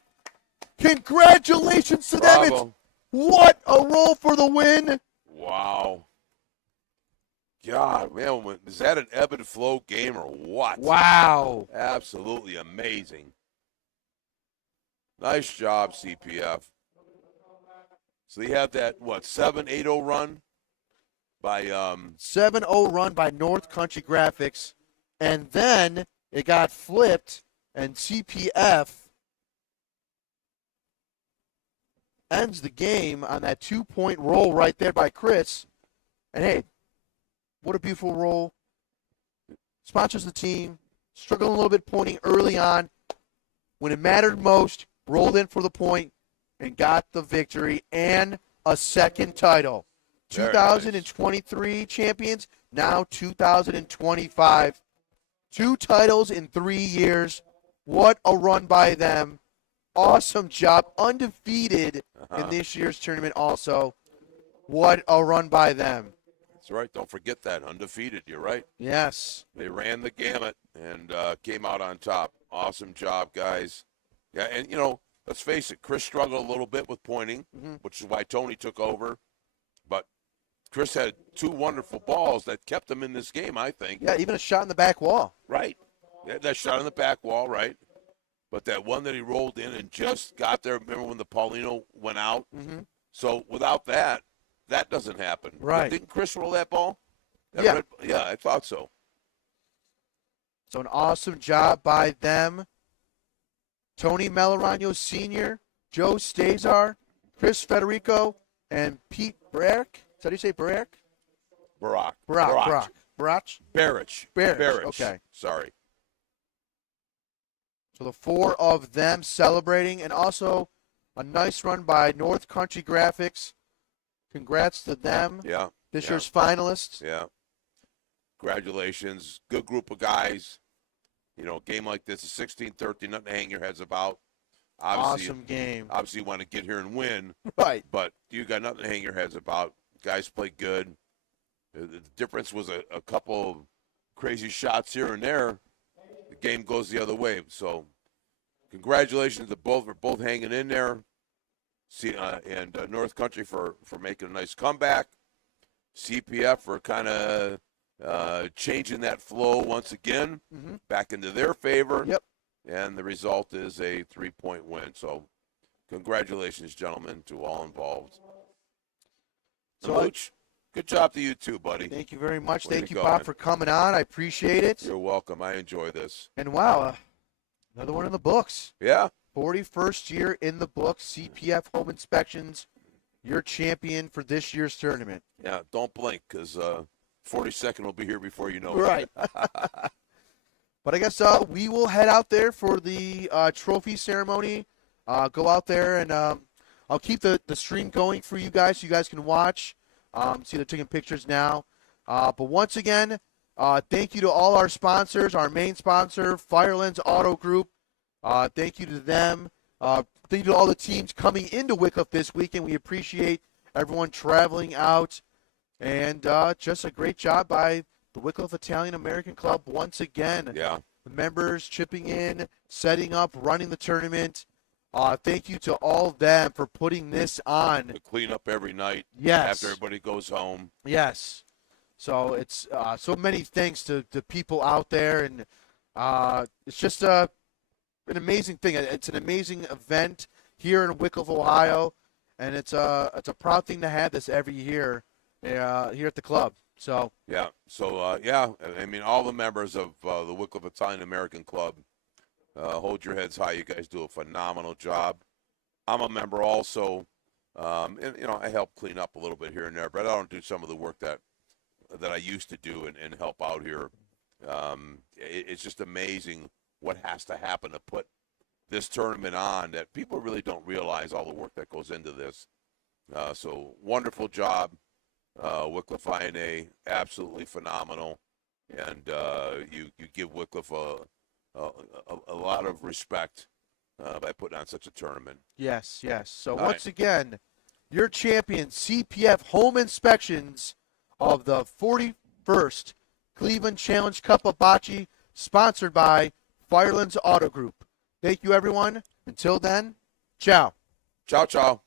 Congratulations to them. It's, what a roll for the win. Wow. God, man, is that an ebb and flow game or what? Wow. Absolutely amazing. Nice job, CPF. So they had that, 7-8-0 run by 7-0 run by North Country Graphics. And then it got flipped, and CPF ends the game on that 2-point roll right there by Chris. And hey, what a beautiful roll. Sponsors the team. Struggling a little bit pointing early on. When it mattered most, rolled in for the point and got the victory and a second title. 2023 champions, now 2025. 2 titles in 3 years. What a run by them. Awesome job. Undefeated in this year's tournament also. What a run by them. That's right. Don't forget that. Undefeated. You're right. Yes. They ran the gamut and came out on top. Awesome job, guys. Yeah, and, let's face it, Chris struggled a little bit with pointing, which is why Tony took over. But Chris had 2 wonderful balls that kept him in this game, I think. Yeah, even a shot in the back wall. Right. Yeah, that shot in the back wall, right. But that one that he rolled in and just got there, remember when the Paulino went out? So without that, that doesn't happen. Right. Didn't Chris roll that ball? Yeah. Yeah, I thought so. So an awesome job by them. Tony Melorano Sr., Joe Stazar, Chris Federico, and Pete Barrick. Is that how you say Barrick? Barach. Barach. Barrich. Okay. Sorry. So the 4 of them celebrating, and also a nice run by North Country Graphics. Congrats to them. Yeah. This year's finalists. Yeah. Congratulations. Good group of guys. Game like this is 16-13, nothing to hang your heads about. Obviously, awesome game. Obviously, you want to get here and win. Right. But you got nothing to hang your heads about. Guys play good. The difference was a couple of crazy shots here and there. The game goes the other way. So congratulations to both for both hanging in there. And North Country for making a nice comeback. CPF for kind of changing that flow once again back into their favor. Yep. And the result is a 3-point win. So congratulations, gentlemen, to all involved. So, Luch, good job to you too, buddy. Thank you very much. Way Thank to you, go, Bob, man. for coming on. I appreciate it. You're welcome. I enjoy this. And wow, another one in the books. Yeah. 41st year in the books. CPF Home Inspections, your champion for this year's tournament. Yeah, don't blink because 42nd will be here before you know it. Right. But I guess we will head out there for the trophy ceremony. Go out there, and I'll keep the stream going for you guys so you guys can watch. See, they're taking pictures now. But once again, thank you to all our sponsors, our main sponsor, Firelands Auto Group. Thank you to them. Thank you to all the teams coming into Wycliffe this weekend. We appreciate everyone traveling out. And just a great job by the Wycliffe Italian American Club once again. Yeah. The members chipping in, setting up, running the tournament. Thank you to all of them for putting this on. To clean up every night. Yes. After everybody goes home. Yes. So it's so many thanks to people out there, and it's just an amazing thing. It's an amazing event here in Wycliffe, Ohio, and it's a proud thing to have this every year here at the club. So yeah. So yeah, I mean, all the members of the Wycliffe Italian American Club, hold your heads high. You guys do a phenomenal job. I'm a member also, and I help clean up a little bit here and there, but I don't do some of the work that I used to do and help out here. It's just amazing what has to happen to put this tournament on, that people really don't realize all the work that goes into this. So wonderful job. Wycliffe INA, absolutely phenomenal. And you give Wycliffe a lot of respect by putting on such a tournament. yes. So All once again, your champion, CPF Home Inspections of the 41st Cleveland Challenge Cup of Bocce, sponsored by Firelands Auto Group. Thank you, everyone. Until then, ciao. Ciao, ciao.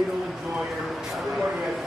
They don't enjoy it. Everybody has